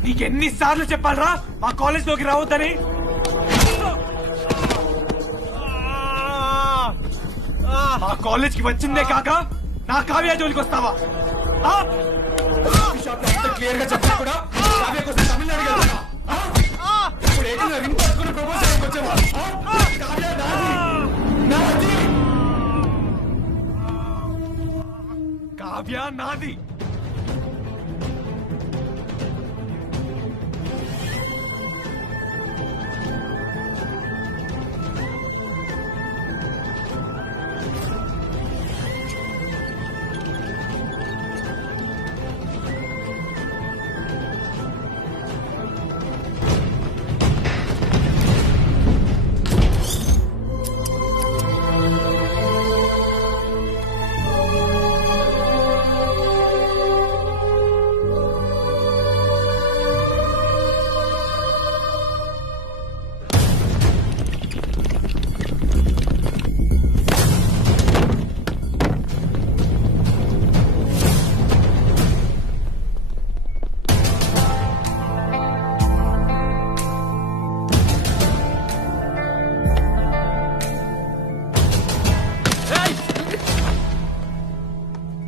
నీకెన్నిసార్లు చెప్పాలరా మా కాలేజ్ లోకి రావద్దని? మా కాలేజ్ కి వచ్చిందే కాక నా కావ్య జోలికి వస్తావా? క్లియర్ గా చెప్పా కూడా కావ్య కోసం తమిళనాడు వెళ్తావా? ఇప్పుడు ఏకంగా రింగ్ పట్టుకుని ప్రపోజ్ చేయడానికి వచ్చావా? కావ్య నాది, కావ్య నాది.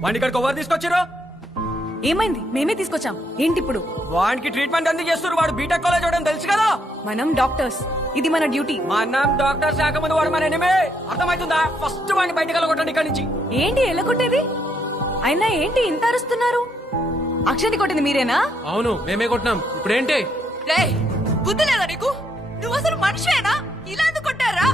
వాడిని ఇక్కడికి ఎవరు తీసుకొచ్చారు? ఏమైంది? మేమే తీసుకొచ్చాం. ఏంటి ఇప్పుడు? వాడికి ట్రీట్మెంట్ ఎందుకు చేస్తారు? వాడు బీటెక్ కాలేజ్ అవడం తెలుసు కదా. మనం డాక్టర్స్, ఇది మన డ్యూటీ. మనం డాక్టర్స్ కాకముందు వాడు మన ఎనిమే. అర్థమవుతుందా? ఫస్ట్ వాడిని బయటకు వెళ్ళగొట్టండి ఇక్కడి నుంచి. ఏంటి ఎల్లగొట్టేది? అయినా ఏంటి ఇంత అరుస్తున్నారు? అక్షని కొట్టింది మీరేనా? అవును, మేమే కొట్టినాం. ఇప్పుడేంటి? బుద్ధి లేదా నీకు? నువ్వు అసలు మనిషేనా? ఇలా ఎందుకు కొట్టారా?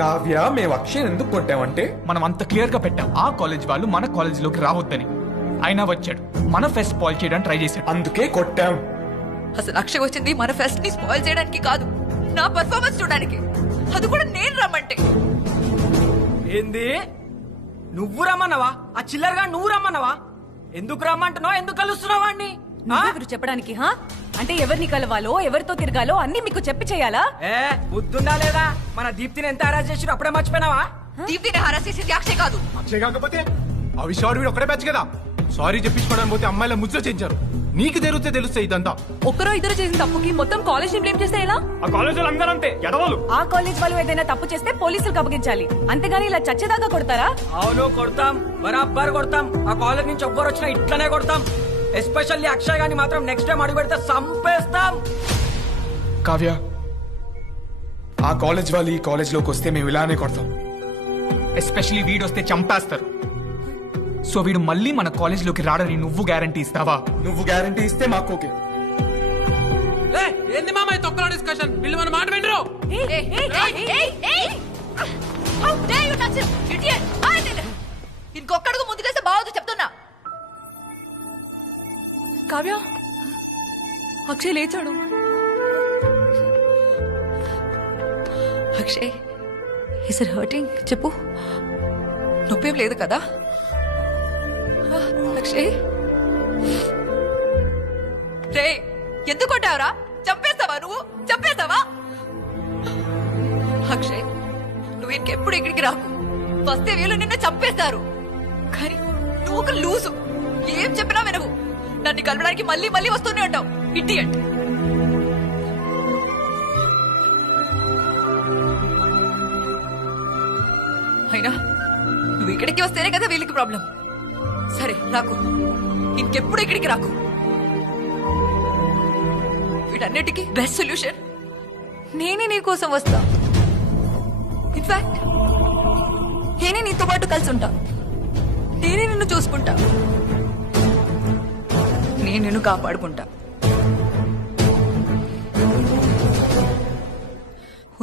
కావ్య, మేము అక్షయ్ ఎందుకు కొట్టామంటే మనం అంత క్లియర్ గా పెట్టాం ఆ కాలేజ్ వాళ్ళు మన కాలేజ్ లోకి రావద్దని. అయినా వచ్చాడు, మన ఫెస్ట్ స్పాయిల్ చేయడానికి ట్రై చేశాడు, అందుకే కొట్టాం. అసలు అక్షయ్ వచ్చింది మన ఫెస్ట్ ని స్పాయిల్ చేయడానికి కాదు, నా పర్ఫార్మెన్స్ చూడడానికి. అది కూడా నేను రమ్మంటే. ఏంది? నువ్వు రమ్మన్నావా? ఆ చిల్లరగా నువ్వు రమ్మన్నావా? ఎందుకు రమ్మంటున్నావు? ఎందుకు కలుస్తున్నావు వాడిని? నువ్వెవరు చెప్పడానికి? అంటే ఎవరిని కలవాలో, ఎవరితో తిరగాలో అన్ని మీకు చెప్పి చేయాలా? బుద్ధుందా లేదా? మన దీప్తిని ఎంత హరాస్ చేసి అప్పుడే మర్చిపోయినావా? దీప్తిని హరాస్ చేసింది అక్షయ్ కాదు. అక్షయ్ కాకపోతే అవిషాడు వీడు ఒకటే బ్యాచ్ కదా. సారీ చెప్పించుకోవడానికి పోతే అమ్మాయిల ముద్ర చేయించారు. నీకు తెలిస్తే తెలుస్తాయి ఇదంతా. ఒక్కరో ఇద్దరు చేసిన తప్పుకి మొత్తం కాలేజ్ ని బ్లేమ్ చేస్తే ఎలా? ఆ కాలేజ్ వాళ్ళు అందరూ అంతే ఎడవాళ్ళు. ఆ కాలేజ్ వాళ్ళు ఏదైనా తప్పు చేస్తే పోలీసులకు అప్పగించాలి, అంతేగాని ఇలా చచ్చేదాకా కొడతారా? అవును, కొడతాం, బరాబర్ కొడతాం. ఆ కాలేజ్ నుంచి ఎవ్వరు వచ్చినా ఇట్లనే కొడతాం. ఎస్పెషల్లీ అక్షయ్ గాని మాత్రం నెక్స్ట్ టైం అడుగు పెడితే సంపేస్తాం. కావ్య, ఆ కాలేజ్ వాళ్ళు ఈ కాలేజ్ లోకి వస్తే మేము ఇలానే కొడతాం. ఎస్పెషల్లీ వీడు వస్తే చంపేస్తారు. సో వీడు మళ్ళీ మన కాలేజ్ లోకి రాడని నువ్వు గ్యారంటీ ఇస్తావా? నువ్వు గ్యారంటీ ఇస్తే మాకు ఓకే. ఏంది మామ ఈ తొక్కలో డిస్కషన్ వీళ్ళు మన మాట వినరు ఇంకొక్కడుగు ముందుకేస్తే బాగోదు చెప్తున్నా. కావ్య అక్షయ్ లేచాడు. Akshay is it hurting? చెప్పు, నొప్పేం లేదు కదా? అక్షయ్ రే ఎందుకు కొట్టావురా? చంపేస్తావా నువ్వు? చంపేస్తావా? అక్షయ్ నువ్వు ఇంకెప్పుడు ఇక్కడికి రాకు. వస్తే వీళ్ళు నిన్ను చంపేస్తారు. కానీ నువ్వు ఒక లూసు, ఏం చెప్పినా వినవు. నన్ను కలవడానికి మళ్ళీ మళ్ళీ వస్తూనే ఉంటావు. ఇడియట్. అయినా నువ్వు ఇక్కడికి వస్తేనే కదా వీళ్ళకి ప్రాబ్లం. సరే రాకు, ఇంకెప్పుడు ఇక్కడికి రాకు. వీటన్నిటికీ బెస్ట్ సొల్యూషన్ నేనే నీ కోసం వస్తా. ఇన్ఫాక్ట్ నేనే నీతో పాటు కలిసి ఉంటా. నేనే నిన్ను చూసుకుంటా. నేను నిన్ను కాపాడుకుంటా.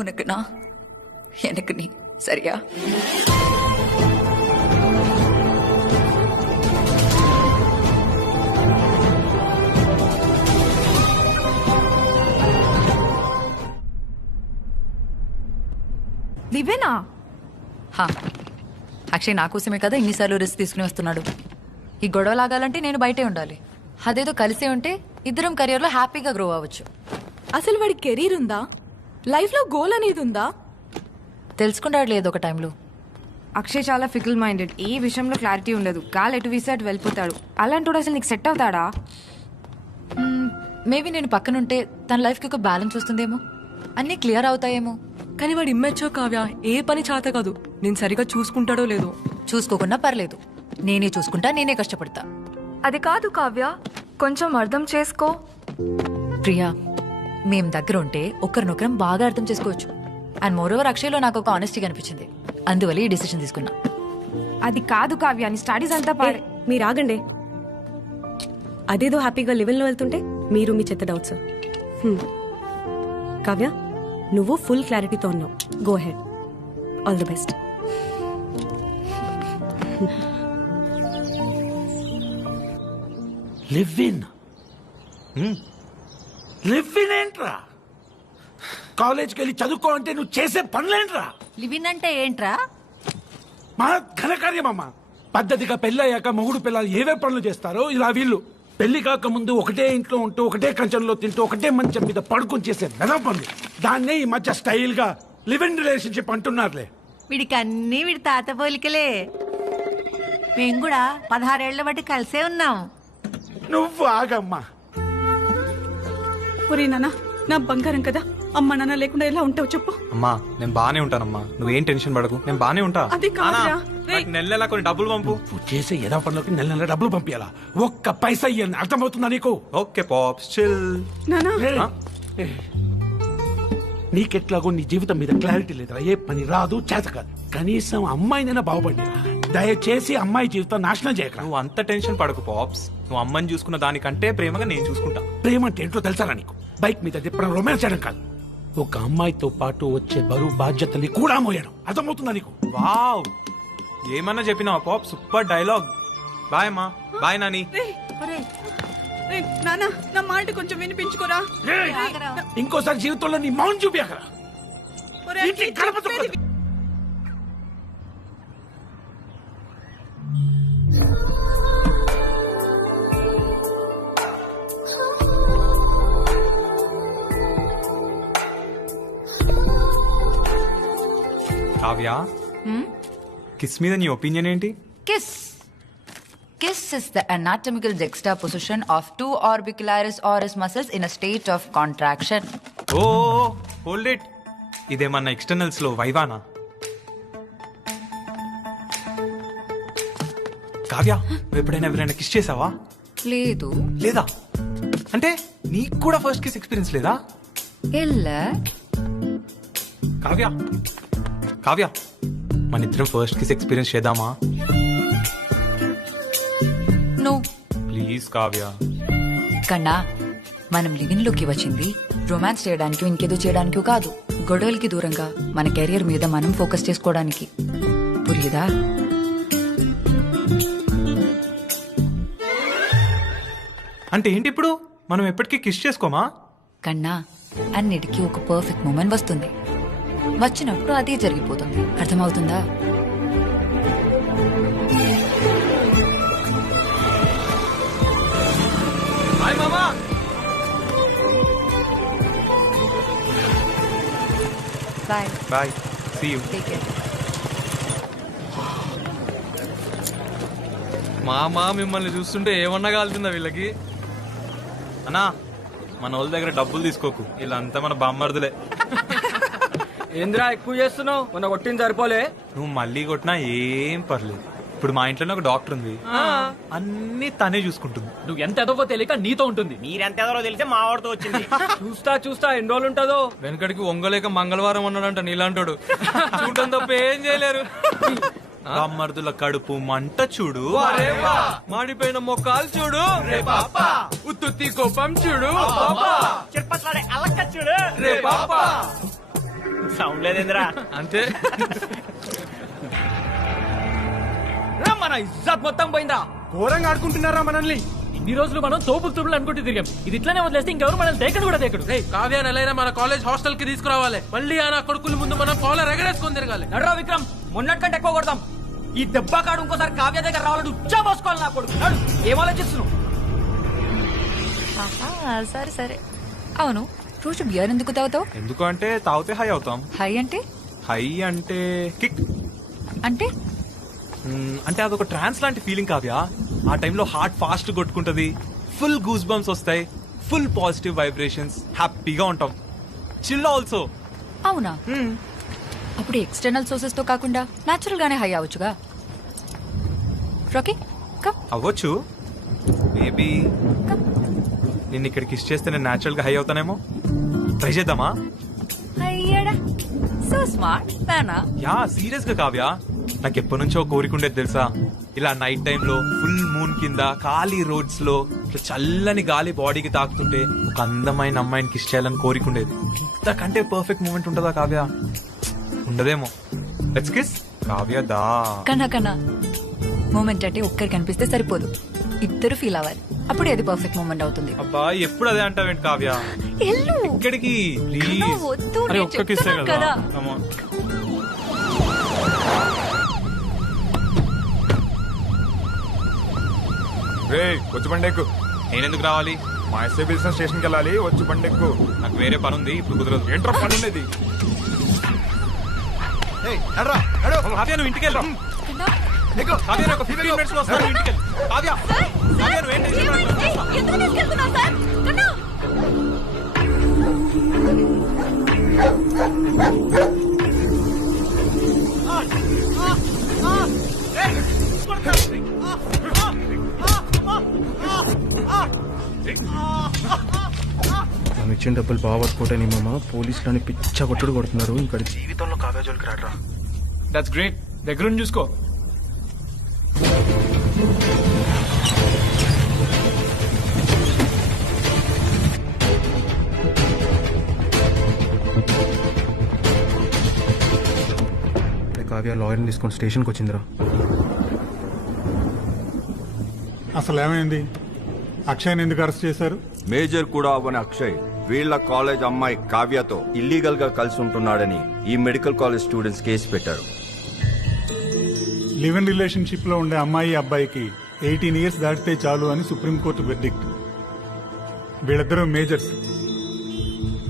ఉనకు నా ఎనకు నీ. సరియా? లివేనా? అక్షయ్ నా కోసమే కదా ఇన్నిసార్లు రిస్క్ తీసుకుని వస్తున్నాడు. ఈ గొడవ లాగాలంటే నేను బయటే ఉండాలి. అదేదో కలిసే ఉంటే ఇద్దరం కెరియర్లో హ్యాపీగా గ్రో అవ్వచ్చు. అసలు వాడి కెరీర్ ఉందా? లైఫ్ లో గోల్ అనేది ఉందా? తెలుసుకుంటాడు లేదు ఒక టైంలో. అక్షయ్ చాలా ఫికల్ మైండెడ్. ఏ విషయంలో క్లారిటీ ఉండదు. కాల్ ఎటు వీసా అటు వెళ్ళిపోతాడు. అలాంటి అసలు నీకు సెట్ అవుతాడా? మేబీ నేను పక్కనుంటే తన లైఫ్కి ఒక బ్యాలెన్స్ వస్తుందేమో, అన్నీ క్లియర్ అవుతాయేమో. కానీ వాడు ఇమ్మెచ్చో కావ్య, ఏ పని చేత కాదు. నేను సరిగా చూసుకుంటాడో లేదో. చూసుకోకున్నా పర్లేదు, నేనే చూసుకుంటా, నేనే కష్టపడతా. అది కాదు కావ్య, కొంచెం అర్థం చేసుకో. ప్రియా, మేం దగ్గర ఉంటే ఒకరినొకరం బాగా అర్థం చేసుకోవచ్చు. అండ్ మోరోవర్ అక్షయ్లో నాకు ఒక ఆనెస్టీ కనిపించింది. అందువల్ల ఈ డిసిషన్ తీసుకున్నా. అది కాదు కావ్య, నీ స్టడీస్ అంతా పాడే. మీరు ఆగండి. అదేదో హ్యాపీగా లెవెల్లో వెళ్తుంటే మీరు మీ చెత్త డౌట్స్. కావ్య, నువ్వు ఫుల్ క్లారిటీతో ఉన్నావు. Go head. All the best. Live in ఏంట్రా? కాలేజ్కి వెళ్ళి చదువుకో అంటే నువ్వు చేసే పనులేంట్రా? లివిన్ అంటే ఏంట్రా? మా ఘనకార్యమమ్మా. పద్ధతిగా పెళ్ళయ్యాక మొగుడు పిల్లలు ఏవే పనులు చేస్తారో ఇలా వీళ్ళు పెళ్లి కాక ముందు ఒకటే ఇంట్లో ఉంటూ ఒకటే కంచంలో తింటూ ఒకటే మంచం మీద పడుకొని చేసే మెదం పనులు. దాన్నే ఈ మధ్య స్టైల్ గా లివ్ ఇన్ రిలేషన్షిప్ అంటున్నారులే. వీడికి అన్ని వీడి తాత పోలికలే. మేము కూడా 16 ఏళ్ల బట్టి కలిసే ఉన్నాం. నువ్వు ఆగమ్మా. ఒరే నాన్న, నా బంగారం కదా, అమ్మ నాన్న లేకుండా ఎలా ఉంటావు చెప్పు. అమ్మా నేను బానే ఉంటానమ్మా, నువ్వేం టెన్షన్ పడకు, నేను బానే ఉంటా. అది కాదురా. నెల నెల కొన్ని డబ్బులు పంపు. నువ్వు చేసే ఏదో పనులకి నెల నెల డబ్బులు పంపించాలా? ఒక్క పైసా ఇయ్యని అర్థమవుతుందా నీకు? Okay pops, chill. నానా, నీకెట్లాగో నీ జీవితం మీద క్లారిటీ లేదురా. ఏ పని రాదు, చేత కాదు. కనీసం అమ్మాయినైనా బాగుపడిరా. దయచేసి అమ్మాయి జీవితం నాశనం చేయక. నువ్వు అంత టెన్షన్ పడకు పాప్స్. నువ్వు అమ్మని చూసుకున్న దానికంటే ప్రేమగా నేను చూసుకుంటా. ప్రేమ అంటే ఏంటో తెలుసారా నీకు? బైక్ మీద తిప్పడం, రొమాన్స్ చేయడం కాదు. ఒక అమ్మాయితో పాటు వచ్చే బరువు బాధ్యతని కూడా మోయడం. అర్థమవుతుందా నీకు? వావ్, ఏమన్నా చెప్పినావా పాప్? Super dialogue. బాయ్ అమ్మా. బాయ్ నాని. నానా, నా మాట కొంచెం వినిపించుకోరా. ఇంకోసారి జీవితంలో నీ మౌన్ చూపించరా. కావ్య, కిస్ మీద నీ ఒపీనియన్ ఏంటి? Kiss is the anatomical juxtaposition of two orbicularis oris muscles in a state of contraction. Oh hold it. ఇదేమన్నా ఎక్స్టర్నల్స్ లో వైవానా? కావ్య, నువ్వు ఎప్పుడైనా ఎవరైనా కిస్ చేసావా? లేదు. లేదా అంటే నీకు కూడా ఫస్ట్ కిస్ ఎక్స్పీరియన్స్ లేదా? కావ్య, కావ్య, మన ఇద్దరం ఫస్ట్ కిస్ ఎక్స్పీరియన్స్ చేద్దామా? No. ప్లీజ్ కావ్య. కన్నా, మనం లివింగ్ లోకి వచ్చింది రొమాన్స్ చేయడానికి ఇంకేదో చేయడానికి కాదు, గొడవలకి దూరంగా మన కెరియర్ మీద మనం ఫోకస్ చేసుకోవడానికి. పురియుదా? అంటే ఏంటి ఇప్పుడు మనం ఎప్పటికీ కిస్ చేసుకోమా? కన్నా, అన్నిటికీ ఒక పర్ఫెక్ట్ మూమెంట్ వస్తుంది. వచ్చినప్పుడు అదే జరిగిపోతుంది. అర్థమవుతుందా? హాయ్ మామా. Bye. Bye. See you. Take care. మామా మిమ్మల్ని చూస్తుంటే ఏమన్నా కాలుతుందా వీళ్ళకి? అన్నా మన వాళ్ళ దగ్గర డబ్బులు తీసుకోకు, వీళ్ళంతా మన బామ్మర్దులే. ఏంద్రా ఎక్కువ చేస్తున్నావు? మొన్న కొట్టింది సరిపోలే. నువ్వు మళ్ళీ కొట్టినా ఏం పర్లేదు. ఇప్పుడు మా ఇంట్లోనే ఒక డాక్టర్ ఉంది, అన్ని తనే చూసుకుంటుంది. నువ్వు ఎంత ఎదవో తెలియక నీతో ఉంటుంది. మీరెంత ఎదరో తెలిస్తే మా వాడితో వచ్చింది. చూస్తా ఎన్ని రోజులు ఉంటుందో. వెనకడికి ఒంగలేక మంగళవారం ఉన్నాడంట నీలాంటాడు. చూడటం తప్ప ఏం చేయలేరు. బామ్మర్దుల కడుపు మంట చూడు, మాడిపోయిన మొక్కలు చూడు, ఉత్తుత్తి కోపం చూడు, చిర్పట్లాడే అలక్క చూడు, రే పాపా సౌండ్ లేదేంద్రా. అంతే. మన ఇజ్జత్ మొత్తం పోయిందా? ఘోరంగా ఆడుకుంటున్నారా మనల్ని? ఇన్ని రోజులు మనం తోపులు తురుములు అనుకుంటూ తిరిగాం. ఇది ఇట్లానే వదిలేస్తే ఇంకెవరు మనల్ని దేకడు కూడా దేకడు. కావ్య నెలైనా మన కాలేజ్ హాస్టల్ కి తీసుకురావాలి. మళ్ళీ ఆ నా కొడుకుల ముందు మనం కాలర్ ఎగరేసుకొని తిరగాలి. నడరా విక్రమ్, మొన్నటికంటే ఎక్కువ కొడతాం. ఈ దెబ్బ కాడు ఇంకోసారి కావ్య దగ్గర రావాలని ఉచ్చా పోసుకోవాలి నా కొడుకు. ఏం ఆలోచిస్తున్నావు? సరే సరే. అవును, రోజు బియర్ ఎందుకు తాగుతావు? ఎందుకు అంటే తాగితే హై అవుతాం. హై అంటే? హై అంటే కిక్ అంటే అంటే అదొక ట్రాన్స్ లాంటి ఫీలింగ్ కావ్యా. ఆ టైంలో హార్ట్ ఫాస్ట్ కొట్టుకుంటది, ఫుల్ గూస్ బంప్స్ వస్తాయి, ఫుల్ పాజిటివ్ వైబ్రేషన్స్, హ్యాపీగా ఉంటాం. Chill also. అవునా? అప్పుడు ఎక్స్టర్నల్ సోర్సెస్ తో కాకుండా నేచురల్ గానే హై అవ్వచ్చుగా. Rocky come. అవ్వచ్చు. మేబీ నిన్ను ఇక్కడ కిస్ చేస్తే నేను న్యాచురల్ గా హై అవుతానేమో. ట్రై చేద్దామా? అయ్యడా, సో స్మార్ట్ నానా. యా, సీరియస్ గా కావ్య, నాకు ఎప్పటి నుంచో కోరిక ఉండేది తెలుసా. ఇలా నైట్ టైంలో ఫుల్ మూన్ కింద ఖాళీ రోడ్స్ లో ఇట్లా చల్లని గాలి బాడీకి తాకుతుంటే ఒక అందమైన అమ్మాయిని కిస్ చేయాలని కోరిక ఉండేది. ఇంతకంటే పర్ఫెక్ట్ మూమెంట్ ఉంటుందా కావ్య? ఉండదేమో. Let's kiss. కావ్య దా. కన్నా మూమెంట్ అంటే ఒక్కరికి కనిపిస్తే సరిపోదు, ఇద్దరు ఫీల్ అవ్వాలి. అప్పుడే అది పర్ఫెక్ట్ మూమెంట్ అవుతుంది. అబ్బా, ఎప్పుడు అదే అంటావేంటి కావ్య? ఇక్కడికి ప్లీజ్. వద్దు, అరే ఒక్క కిస్సే కదా. Come on. రే వచ్చి బండెక్కు. నేనెందుకు రావాలి? మా ఎస్ఐ బిజినెస్ స్టేషన్కి వెళ్ళాలి. వచ్చి బండెక్కు. నాకు వేరే పని ఉంది, ఇప్పుడు కుదరదు. ఏంట్రా పని ఉండేది? కావ్య నువ్వు ఇంటికి వెళ్ళరా. కావ్య ఒక 15 minutes లో వస్తాను, ఇంటికి వెళ్ళు. కావ్య నువ్వు ఏంటి? మనం ఇచ్చిన డబ్బులు బాగా వర్కౌట్ అని మామ పోలీసులని పిచ్చ కొట్టుడు కొడుతున్నారు. ఇక్కడ జీవితంలో కావ్య జోలికి రాడరా. That's great. దగ్గరుండి చూసుకో. కావ్య లాయర్ని తీసుకొని స్టేషన్కి వచ్చిందిరా. అసలు ఏమైంది? అక్షయ్ని ఎందుకు అరెస్ట్ చేశారు? మేజర్ కూడా అవ్వని అక్షయ్ వీళ్ళ కాలేజ్ అమ్మాయి కావ్యతో ఇల్లీగల్ గా కలిసి ఉంటున్నాడని ఈ మెడికల్ కాలేజ్ స్టూడెంట్స్ కేసు పెట్టారు. లివ్ ఇన్ రిలేషన్షిప్ లో ఉండే అమ్మాయి అబ్బాయికి 18 years దాటితే చాలు అని సుప్రీంకోర్టు వెర్డిక్ట్. వీళ్ళిద్దరూ మేజర్స్.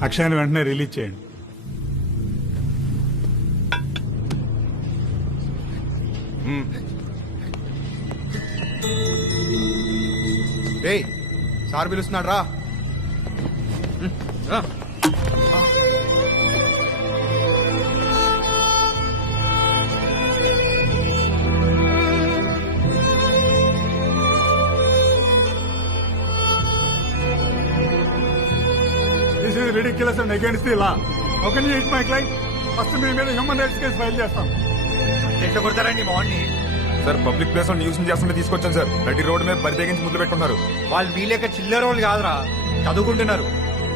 అక్షయ్ని వెంటనే రిలీజ్ చేయండి. సార్ పిలుస్తున్నాడు రా. This is ridiculous and against the law. How can you hit my client? First మీ మీద హ్యూమన్ రైట్స్ కేసు ఫైల్ చేస్తాం. ఎట్లా కొడతారండి మార్నింగ్? సార్ పబ్లిక్ ప్లేస్ లో న్యూస్ చేస్తుంటే తీసుకొచ్చాను సార్. ప్రతి రోడ్డు మీద బరి తెగించి ముద్దు పెట్టుకున్నారు. వాళ్ళు మీ లెక్క చిల్లర వాళ్ళు కాదురా. చదువుకుంటున్నారు.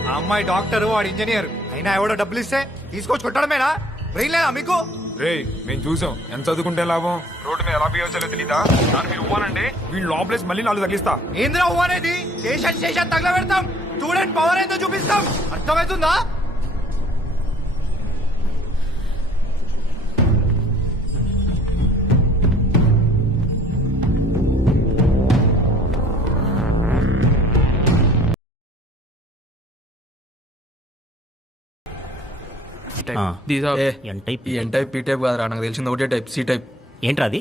ఆ అమ్మాయి డాక్టర్, వాడు ఇంజనీర్. అయినా ఎవడో డబ్బులు ఇస్తే తీసుకొచ్చి కొట్టడమేనా? బ్రెయిన్ లేదా మీకు? రే మేము చూసాం ఎంత చదువుకుంటే లాభం. రోడ్డు మీద ఎలా బిహేవ్ చేయాలో తెలీదా? దాని మీరు ఇవ్వాలంటే వీళ్ళు లోపలేసి మళ్ళీ 4 తగిలిస్తా. ఏంద్రా ఊ అనేది? స్టేషన్ తగల పెడతాం. స్టూడెంట్ పవర్ ఏందో చూపిస్తాం. అర్థమవుతుందా? ఈ ఎన్ టైప్ పీ టైప్ కాదురా, నాకు తెలిసింది ఒకటే టైప్, సి టైప్. ఏంట్రా అది?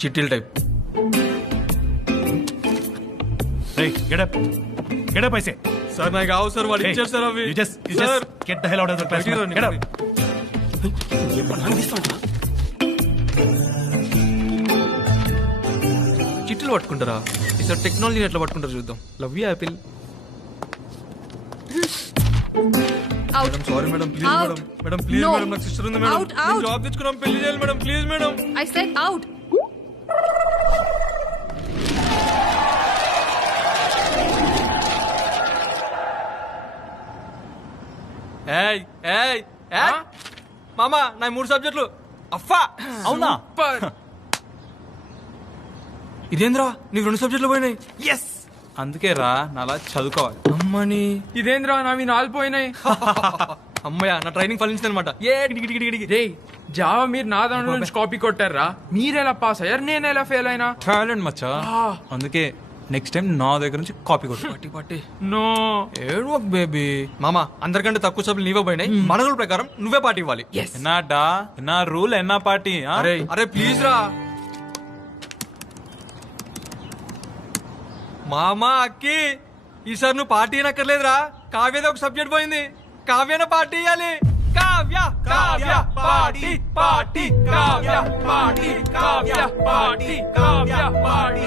చిట్టీల టైప్. సార్ నాకు కావు సార్, వాళ్ళు ఇచ్చారు సార్ అవి. చిట్టీలు పట్టుకుంటారా? ఈసారి టెక్నాలజీని ఎట్లా పట్టుకుంటారు చూద్దాం. Love you Apple. Madam sorry madam, please madam. Madam please madam, నాకు సిస్టర్ ఉంది మేడం. జాబ్ తెచ్చుకున్నాం, పెళ్లి చేయాలి madam, please madam. I said out. ఏయ్ ఏయ్ ఏయ్ మామా, నా 3 సబ్జెక్టులు అఫ్ఫా. అవునా? ఇదేంద్రా నీకు 2 సబ్జెక్టులు పోయినాయి? ఎస్, అందుకే రా నాలా చదువుకోవాలి. అమ్మని ఇదేంద్రా నావి 4 పోయినాయి. అమ్మయ్య, నా ట్రైనింగ్ ఫలించింది అనమాట. రే జావా మీరు నా దాంట్లో నుంచి కాపీ కొట్టారా? మీరెలా పాస్ అయ్యారు, నేను ఎలా ఫెయిల్ అయినా? టాలెంట్ మచ్చా. అందుకే నెక్స్ట్ టైం నా దగ్గర నుంచి కాపీ కొట్టు. పట్టి నో ఏడో బేబీ. మామా, అందరికంటే తక్కువ సభ్యులు నీవే పోయినాయి. మన రూల్ ప్రకారం నువ్వే పార్టీ ఇవ్వాలి. ఎన్నాడా ఎన్నా రూల్ ఎన్నా పార్టీ? అరే అరే ప్లీజ్ రా మామా. అక్కి ఈసారి నువ్వు పార్టీ అనక్కర్లేదురా. కావ్యది ఒక సబ్జెక్ట్ పోయింది, కావ్యన పార్టీ ఇవ్వాలి. Kavya Kavya party party Kavya party Kavya party Kavya party.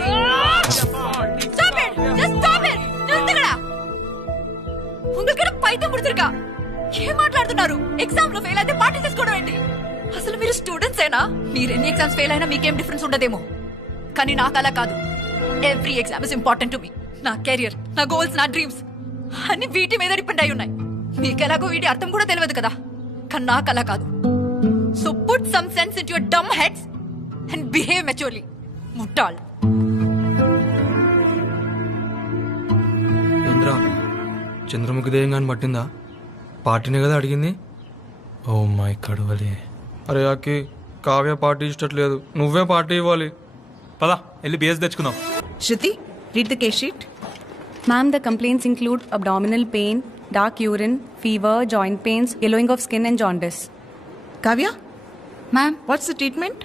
Stop it! Just stop it! నిరుతగడా! உங்களுக்கு పైతం పుడుతురుగా ఏం మాట్లాడుతున్నారు? ఎగ్జామ్ లో ఫెయిల్ అయితే పార్టీ చేసుకోవడం ఏంటి? అసలు మీరు స్టూడెంట్స్ ఏనా? మీరు ఎన్ని ఎగ్జామ్స్ ఫెయిల్ అయినా మీకేం డిఫరెన్స్ ఉండదేమో, కానీ నాకు అలా కాదు. Every exam is important to me. నా కెరియర్, నా గోల్స్, నా డ్రీమ్స్ అన్ని వీటి మీద డిపెండ్ అయి ఉన్నాయి. మీకెలాగో వీటి అర్థం కూడా తెలియదు కదా, కానీ నాకు అలా కాదు. So put some sense in your dumb heads and behave maturely. ముట్టాల్. ఏంద్రా చంద్రముఖి దేయంగాని పట్టిందా? పార్టీనే కదా అడిగింది. ఓ మై కడువలే. అరే అక్కి, కావ్య పార్టీ ఇష్టట్లేదు, నువ్వే పార్టీ ఇవ్వాలి. పదా వెళ్ళి బిఎస్ తెచ్చుకుందాం. శృతి, read the case sheet. Ma'am, the complaints include abdominal pain, dark urine, fever, joint pains, yellowing of skin and jaundice. Kavya, ma'am, what's the treatment?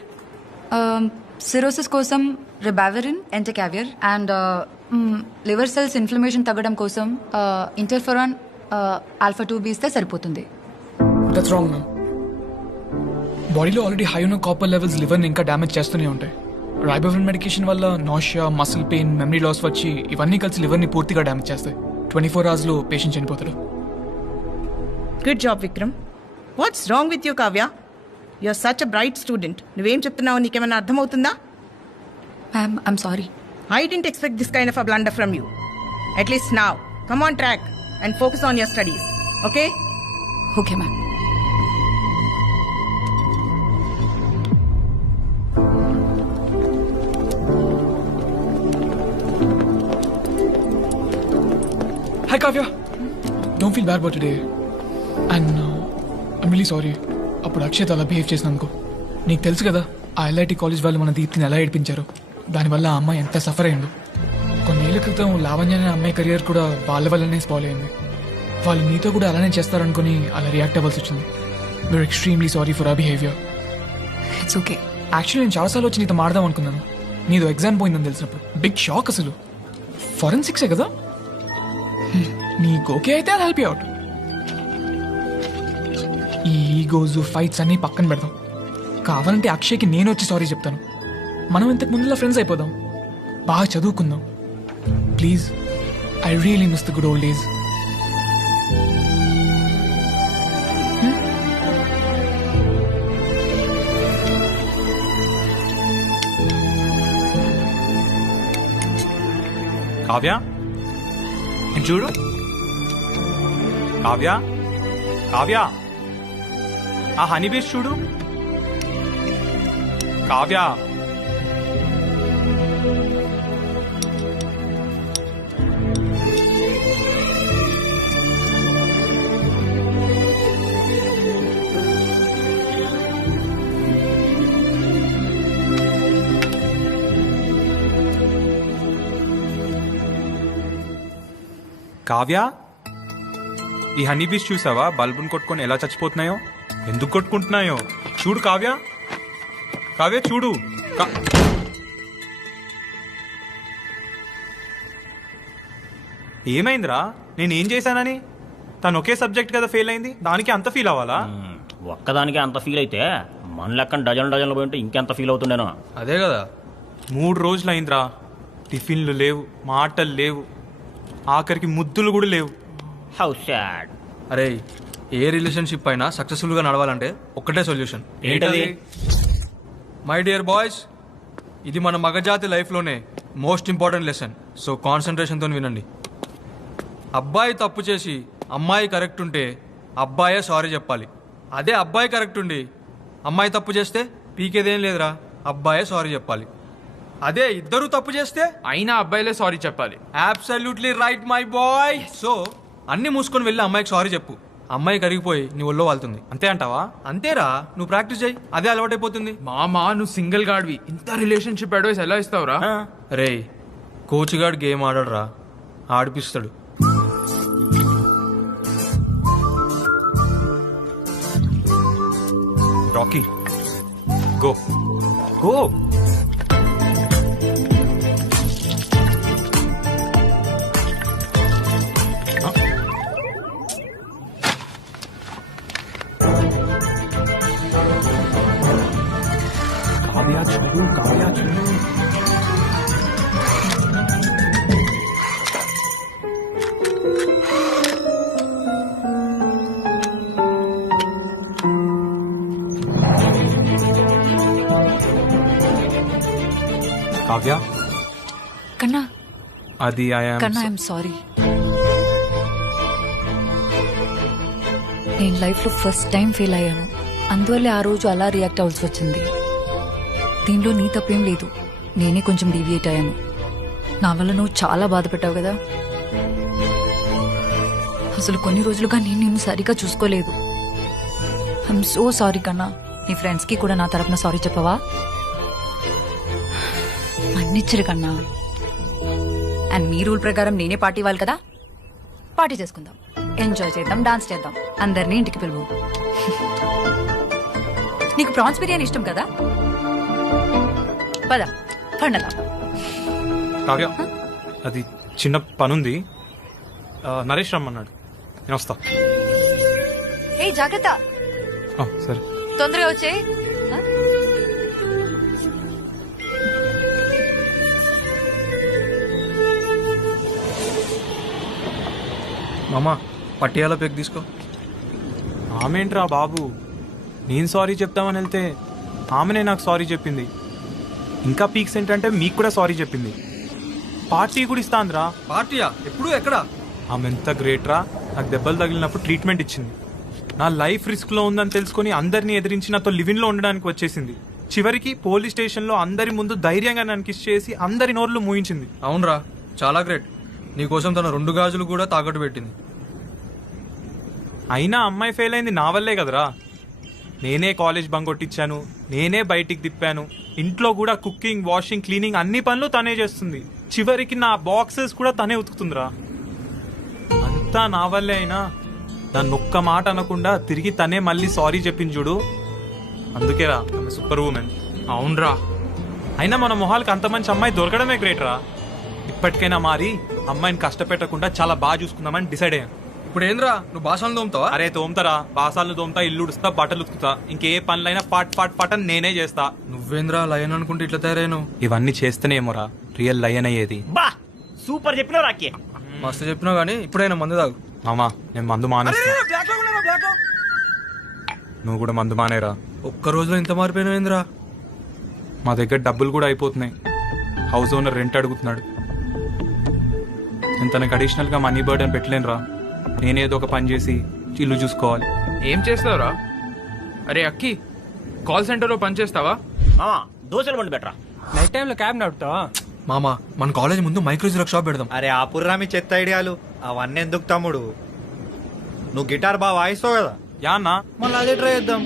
Cirrhosis కోసం ribavirin, entecavir and liver cells inflammation తగ్గడం కోసం interferon alpha 2B ఇస్తే సరిపోతుంది. That's wrong ma'am. బాడీలో already high ఉన్న copper levels లివర్ని ఇంకా damage చేస్తూనే ఉంటాయి. రైబోఫ్రిన్ మెడికేషన్ వల్ల nausea, muscle pain, memory loss వచ్చి ఇవన్నీ కలిసి లివర్ని పూర్తిగా డ్యామేజ్ చేస్తాయి. 24 hours పేషెంట్ చనిపోతాడు. Good job, Vikram. What's wrong with you, Kavya? You're such a bright student. నువ్వేం చెప్తున్నావు నీకేమైనా అర్థమవుతుందా? Ma'am, I'm sorry. I didn't expect this kind of a blunder from you. At least now, come on track and focus on your studies. Okay? Okay ma'am. Hi Kavya. Don't feel bad about today. And I'm really sorry. అప్పుడు అక్షయ్ అలా behave చేసినందుకు. నీకు తెలుసు కదా ఆ IIT college వాళ్ళు మన దీప్తిని ఎలా ఏడిపించారు. దానివల్ల ఆ అమ్మాయి ఎంత సఫర్ అయిందో. కొన్నేళ్ల క్రితం లావణ్య అనే అమ్మాయి కెరియర్ కూడా వాళ్ళ వల్లనే స్పాయిల్ అయింది. వాళ్ళు నీతో కూడా అలానే చేస్తారనుకుని అలా రియాక్ట్ అవ్వాల్సి వచ్చింది. We are extremely sorry for our behaviour. It's okay. Actually నేను చాలాసార్లు వచ్చి నీతో మాడదాం అనుకున్నాను. నీదో ఎగ్జామ్ పోయిందని తెలిసినప్పుడు బిగ్ షాక్. అసలు ఫోరెన్సిక్సే కదా. నీకు ఓకే అయితే అది హెల్ప్ అవుట్. ఈ ఈగోస్ ఫైట్స్ అన్నీ పక్కన పెడదాం. కావాలంటే అక్షయ్కి నేను వచ్చి సారీ చెప్తాను. మనం ఇంతకు ముందులా ఫ్రెండ్స్ అయిపోదాం. బాగా చదువుకుందాం please. I really miss the good old days. Kavya, చూడు కావ్య కావ్య ఆ హనీ బీచ్ చూడు కావ్య కావ్య ఈ హనీ బీస్ చూసావా బల్బుని కొట్టుకొని ఎలా చచ్చిపోతున్నాయో ఎందుకు కొట్టుకుంటున్నాయో చూడు కావ్య కావ్య చూడు ఏమైందిరా నేనేం చేశానని తను ఒకే సబ్జెక్ట్ కదా ఫెయిల్ అయింది దానికి అంత ఫీల్ అవ్వాలా ఒక్కదానికి అంత ఫీల్ అయితే మన లెక్కన డజన్లు పోయింటే ఇంకెంత ఫీల్ అవుతుండేనో అదే కదా 3 రోజులు అయిందిరా టిఫిన్లు లేవు మాటలు లేవు ఆఖరికి ముద్దులు కూడా లేవు హౌ సాడ్. అరే ఏ రిలేషన్షిప్ అయినా సక్సెస్ఫుల్ గా నడవాలంటే ఒక్కటే సొల్యూషన్. ఏంటది? మై డియర్ బాయ్స్, ఇది మన మగజాతి లైఫ్లోనే మోస్ట్ ఇంపార్టెంట్ లెసన్. సో కాన్సన్ట్రేషన్తో వినండి. అబ్బాయి తప్పు చేసి అమ్మాయి కరెక్ట్ ఉంటే అబ్బాయే సారీ చెప్పాలి. అదే అబ్బాయి కరెక్ట్ ఉండి అమ్మాయి తప్పు చేస్తే పీకేదేం లేదురా, అబ్బాయే సారీ చెప్పాలి. అదే ఇద్దరు తప్పు చేస్తే అయినా అబ్బాయిలే సారీ చెప్పాలి. Absolutely right my boy. So అన్ని మూసుకొని వెళ్ళి అమ్మాయికి సారీ చెప్పు. అమ్మాయి కరిగిపోయి నీ ఒళ్ళో వాళ్తుంది. అంతే అంటావా? అంతేరా, నువ్వు ప్రాక్టీస్ చేయి, అదే అలవాటైపోతుంది. మామా నువ్వు సింగిల్ గాడివి, ఇంత రిలేషన్షిప్ అడ్వైస్ ఎలా ఇస్తావురా? రే కోచ్ గాడు గేమ్ ఆడరా, ఆడిపిస్తాడు. Rocky go go. కావ్య చూడు, కావ్య చూడు. కావ్య కన్నా అది కన్నా ఐఎమ్ సారీ. నేను లైఫ్లో ఫస్ట్ టైం ఫీల్ అయ్యాను, అందువల్లే ఆ రోజు అలా రియాక్ట్ అవ్వాల్సి వచ్చింది. దీనిలో నీ తప్పేం లేదు, నేనే కొంచెం డీవియేట్ అయ్యాను. నా వల్ల నువ్వు చాలా బాధపెట్టావు కదా. అసలు కొన్ని రోజులుగా నేను నిన్ను సరిగా చూసుకోలేదు. ఐఎమ్ సో సారీ కన్నా. నీ ఫ్రెండ్స్కి కూడా నా తరపున సారీ చెప్పవా? మన్నిచ్చరు కన్నా. అండ్ మీ రూల్ ప్రకారం నేనే పార్టీ ఇవ్వాలి కదా. పార్టీ చేసుకుందాం, ఎంజాయ్ చేద్దాం, డాన్స్ చేద్దాం, అందరినీ ఇంటికి పిలువు. నీకు ప్రాన్స్ బిర్యానీ ఇష్టం కదా, పద పండదా. కావ్య అది చిన్న పనుంది, నరేష్ రమ్మన్నాడు, నేను వస్తా. ఏ జాగ్రత్త, సరే తొందరగా వచ్చే. మామా పట్టియాల పెగ్ తీసుకో. ఆమెంట్రా బాబు, నేను సారీ చెప్తామని వెళ్తే ఆమెనే నాకు సారీ చెప్పింది. ఇంకా పీక్స్ ఏంటంటే మీకు కూడా సారీ చెప్పింది. పార్టీ కూడా ఇస్తాందిరా. పార్టీయా? ఎప్పుడు, ఎక్కడ? ఆమె ఎంత గ్రేట్ రా. నాకు దెబ్బలు తగిలినప్పుడు ట్రీట్మెంట్ ఇచ్చింది. నా లైఫ్ రిస్క్ లో ఉందని తెలుసుకుని అందరినీ ఎదిరించి నాతో లివింగ్ లో ఉండడానికి వచ్చేసింది. చివరికి పోలీస్ స్టేషన్ లో అందరి ముందు ధైర్యంగా నన్ను కిస్ చేసి అందరి నోర్లు మూయించింది. అవునరా, చాలా గ్రేట్. నీకోసం తన 2 గాజులు కూడా తాకట్టు పెట్టింది. అయినా అమ్మాయి ఫెయిల్ అయింది నా వల్లే కదరా. నేనే కాలేజ్ బంక్ కొట్టించాను, నేనే బయటికి తిప్పాను, ఇంట్లో కూడా కుకింగ్, వాషింగ్, క్లీనింగ్ అన్ని పనులు తనే చేస్తుంది. చివరికి నా బాక్సెస్ కూడా తనే ఉతుకుతుందిరా. అంతా నా వల్లే అయినా దాన్ని ఒక్క మాట అనకుండా తిరిగి తనే మళ్ళీ సారీ చెప్పింది చూడు. అందుకేరా ఆమె సూపర్ ఉమెన్. అవునరా. అయినా మన మొహాలకు అంత మంచి అమ్మాయి దొరకడమే గ్రేట్ రా. ఇప్పటికైనా మారి అమ్మాయిని కష్టపెట్టకుండా చాలా బాగా చూసుకుందామని డిసైడ్ అయ్యాను. ఇప్పుడు ఏంద్రా, నువ్వు బాసాలను తోముతావా? అరే తోముతారా, బాసాలను తోముతా, ఇల్లు ఉడుస్తా, బట్టలు ఉతుకుతా, ఇంకే పనులైనా పాట్ పాట్ పాట్ అని నేనే చేస్తా. నువ్వేంద్రా లయన్ అనుకుంటే ఇట్లా తయారైను? ఇవన్నీ చేస్తేనేమోరా రియల్ లయన్ అయ్యేది. బా సూపర్ చెప్పినావు రాకీ. మస్తు చెప్పినావు కానీ ఇప్పుడైనా మందు తాగు. మామా నేను మందు మానేస్తా. నువ్వు కూడా మందు మానేరా. ఒక్క రోజులో ఇంత మారిపోయినావేంద్రా? మా దగ్గర డబ్బులు కూడా అయిపోతున్నాయి. హౌస్ ఓనర్ రెంట్ అడుగుతున్నాడు. నేను తనకు అడిషనల్గా మనీ బర్డెన్ పెట్టలేనురా. నేనేదో ఒక పని చేసి ఇల్లు చూసుకోవాలి. ఏం చేస్తావురా? అరే అక్కి, కాల్ సెంటర్లో పని చేస్తావా? దోశలు బండి బెటరా. నైట్ టైంలో క్యాబ్ నడుపుతావా? మామా మన కాలేజ్ ముందు మైక్రో జిరాక్స్ షాప్ పెడదాం. అరే ఆపుర్రా మీ చెత్త ఐడియాలు, అవన్నీ ఎందుకు తమ్ముడు? నువ్వు గిటార్ బాగా వాయిస్తావు కదా, యా అన్నా, మళ్ళీ అదే ట్రై చేద్దాం.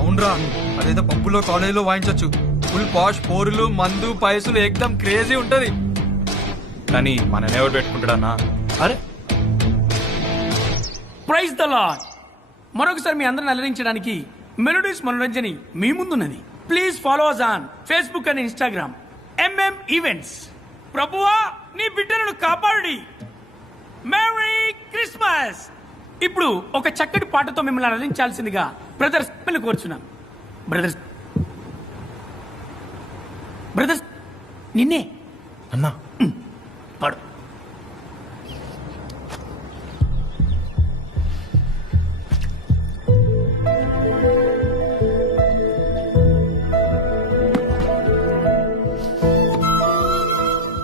అవునరా, అదేదో పప్పులో కాలేజీలో వాయించవచ్చు. ఫుల్ పాష్, పోరులు, మందు, పైసలు ఏకదం క్రేజీ ఉంటది. కానీ మననే ఎవరు పెట్టుకుంటాడన్నా? అరే ప్రైజ్ ద లార్డ్. మరొకసారి మీ అందరిని అలరించడానికి మెలోడీస్ మనోరంజని మీ ముందున్నది. Please follow us on Facebook and Instagram MM events. ప్రభువా నీ బిడ్డలను కాపాడి. Merry Christmas. ఇప్పుడు ఒక చక్కటి పాటతో మిమ్మల్ని అలరించాల్సిందిగా బ్రదర్స్ కోరుచున్నాను. బ్రదర్స్ నిన్నే అన్నా పాడు.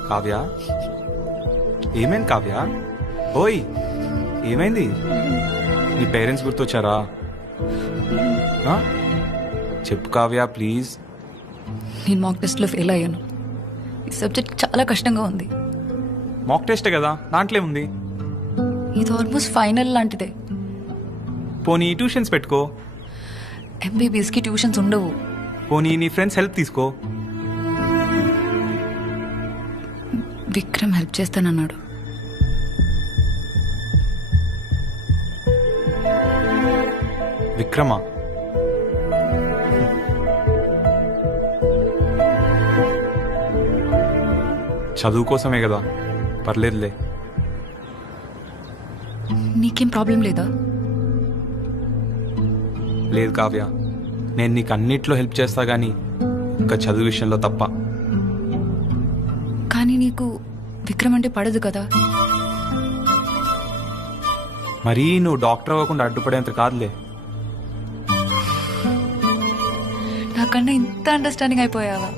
కావ్య, ఏమైంది కావ్య? ఓయ్ ఏమైంది? నీ పేరెంట్స్ గుర్తొచ్చారా? ఆ? చెప్పు కావ్య ప్లీజ్. నేను మాక్ టెస్ట్లో ఫెయిల్ అయ్యాను. ఈ సబ్జెక్ట్ చాలా కష్టంగా ఉంది. మాక్ టెస్టే కదా, దాంట్లో ఉంది. ఇది ఆల్మోస్ట్ ఫైనల్ లాంటిదే. పోనీ ట్యూషన్స్ పెట్టుకో. MBBSకి ట్యూషన్స్ ఉండవు. పోనీ నీ ఫ్రెండ్స్ హెల్ప్ తీసుకో. విక్రమ్ హెల్ప్ చేస్తానన్నాడు. విక్రమా? చదువు కోసమే కదా, పర్లేదులే. నీకేం ప్రాబ్లం లేదా? లేదు కావ్య, నేను నీకు అన్నిట్లో హెల్ప్ చేస్తా గానీ ఇంకా చదువు విషయంలో తప్ప. కానీ నీకు విక్రమ్ అంటే పడదు కదా. మరీ నువ్వు డాక్టర్ అవ్వకుండా అడ్డుపడేంత కాదులే. నాకన్నా ఇంత అండర్స్టాండింగ్ అయిపోయావా?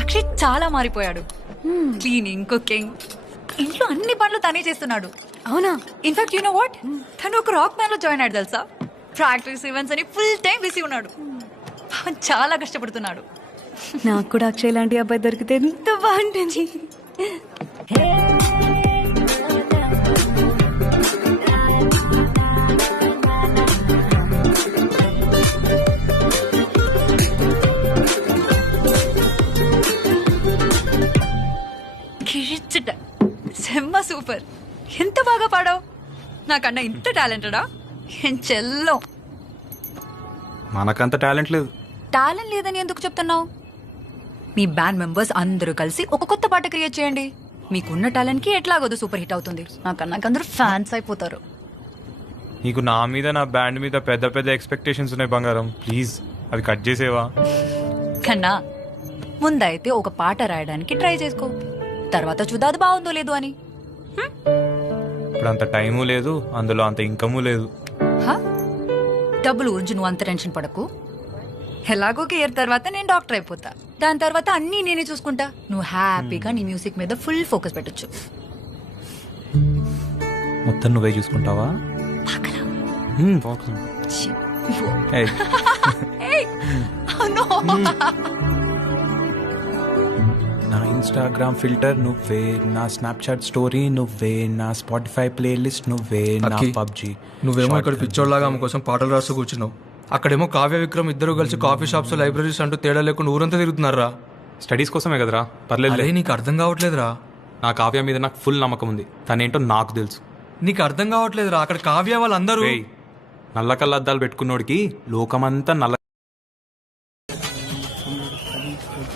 అక్షయ్ చాలా మారిపోయాడు. క్లీనింగ్, కుకింగ్, ఇంట్లో అన్ని పనులు తనే చేస్తున్నాడు. అవునా? ఇన్ఫాక్ట్ యు నో వాట్, తను ఒక రాక్ బ్యాండ్ లో జాయిన్ అయ్యాడు తెలుసా. ప్రాక్టీస్ ఈవెంట్స్ అని ఫుల్ టైం బిజీ ఉన్నాడు. చాలా కష్టపడుతున్నాడు. నాకు కూడా అక్షయ్ లాంటి అబ్బాయి దొరికితే ఎంత బాగుంటుంది. సెమ్మ సూపర్. ఎంత బాగా పాడావు. నాకన్నా ఇంత టాలెంటెడా? ఏం చెల్లో. మనకంత టాలెంట్ లేదు. టాలెంట్ లేదని ఎందుకు చెప్తున్నావు? మీ బ్యాండ్ మెంబర్స్ అందరూ కలిసి ఒక కొత్త పాట క్రియేట్ చేయండి. మీకున్న టాలెంట్ కి ఎట్లాగోదు సూపర్ హిట్ అవుతుంది. నాకన్నా అందరూ ఫ్యాన్స్ అయిపోతారు. నీకు నా మీద, నా బ్యాండ్ మీద పెద్ద పెద్ద ఎక్స్పెక్టేషన్స్ ఉన్నాయి బంగారం. ప్లీజ్ అవి కట్ చేసేవా? కన్నా ముందైతే ఒక పాట రాయడానికి ట్రై చేసుకో, తర్వాత చూద్దాం అది బాగుందో లేదో అని. ఇప్పుడు అంత టైము లేదు, అందులో అంత ఇన్కము లేదు. డబ్బులు గురించి నువ్వు అంత టెన్షన్ పడకు. ఎలాగో ఇయర్ తర్వాత నేను డాక్టర్ అయిపోతా. దాని తర్వాత అన్నీ నేనే చూసుకుంటా. నువ్వు హ్యాపీగా నీ మ్యూజిక్ మీద ఫుల్ ఫోకస్ పెట్టొచ్చు. మొత్తం నువ్వే చూసుకుంటావా? నా ఇన్స్టాగ్రామ్ ఫిల్టర్ నువ్వే, నా స్నాప్చాట్ స్టోరీ నువ్వే, నా స్పాటిఫై ప్లేలిస్ట్ నువ్వే, నా పబ్జీ. నువ్వేమో ఇక్కడ పిచ్చోళ్ళలాగా ఆమె కోసం పాటలు రాస్తూ కూర్చున్నావు. అక్కడేమో కావ్య విక్రమ్ ఇద్దరు కలిసి కాఫీ షాప్స్, లైబ్రరీస్ అంటూ తేడా లేకుండా ఊరంతా తిరుగుతున్నారా. స్టడీస్ కోసమే కదరా, పర్లేదు. నీకు అర్థం కావట్లేదురా. నా కావ్య మీద నాకు ఫుల్ నమ్మకం ఉంది. తనేంటో నాకు తెలుసు. నీకు అర్థం కావట్లేదురా. అక్కడ కావ్య వాళ్ళందరూ నల్ల కళ్ళద్దాలు పెట్టుకున్నోడికి లోకమంతా నల్ల.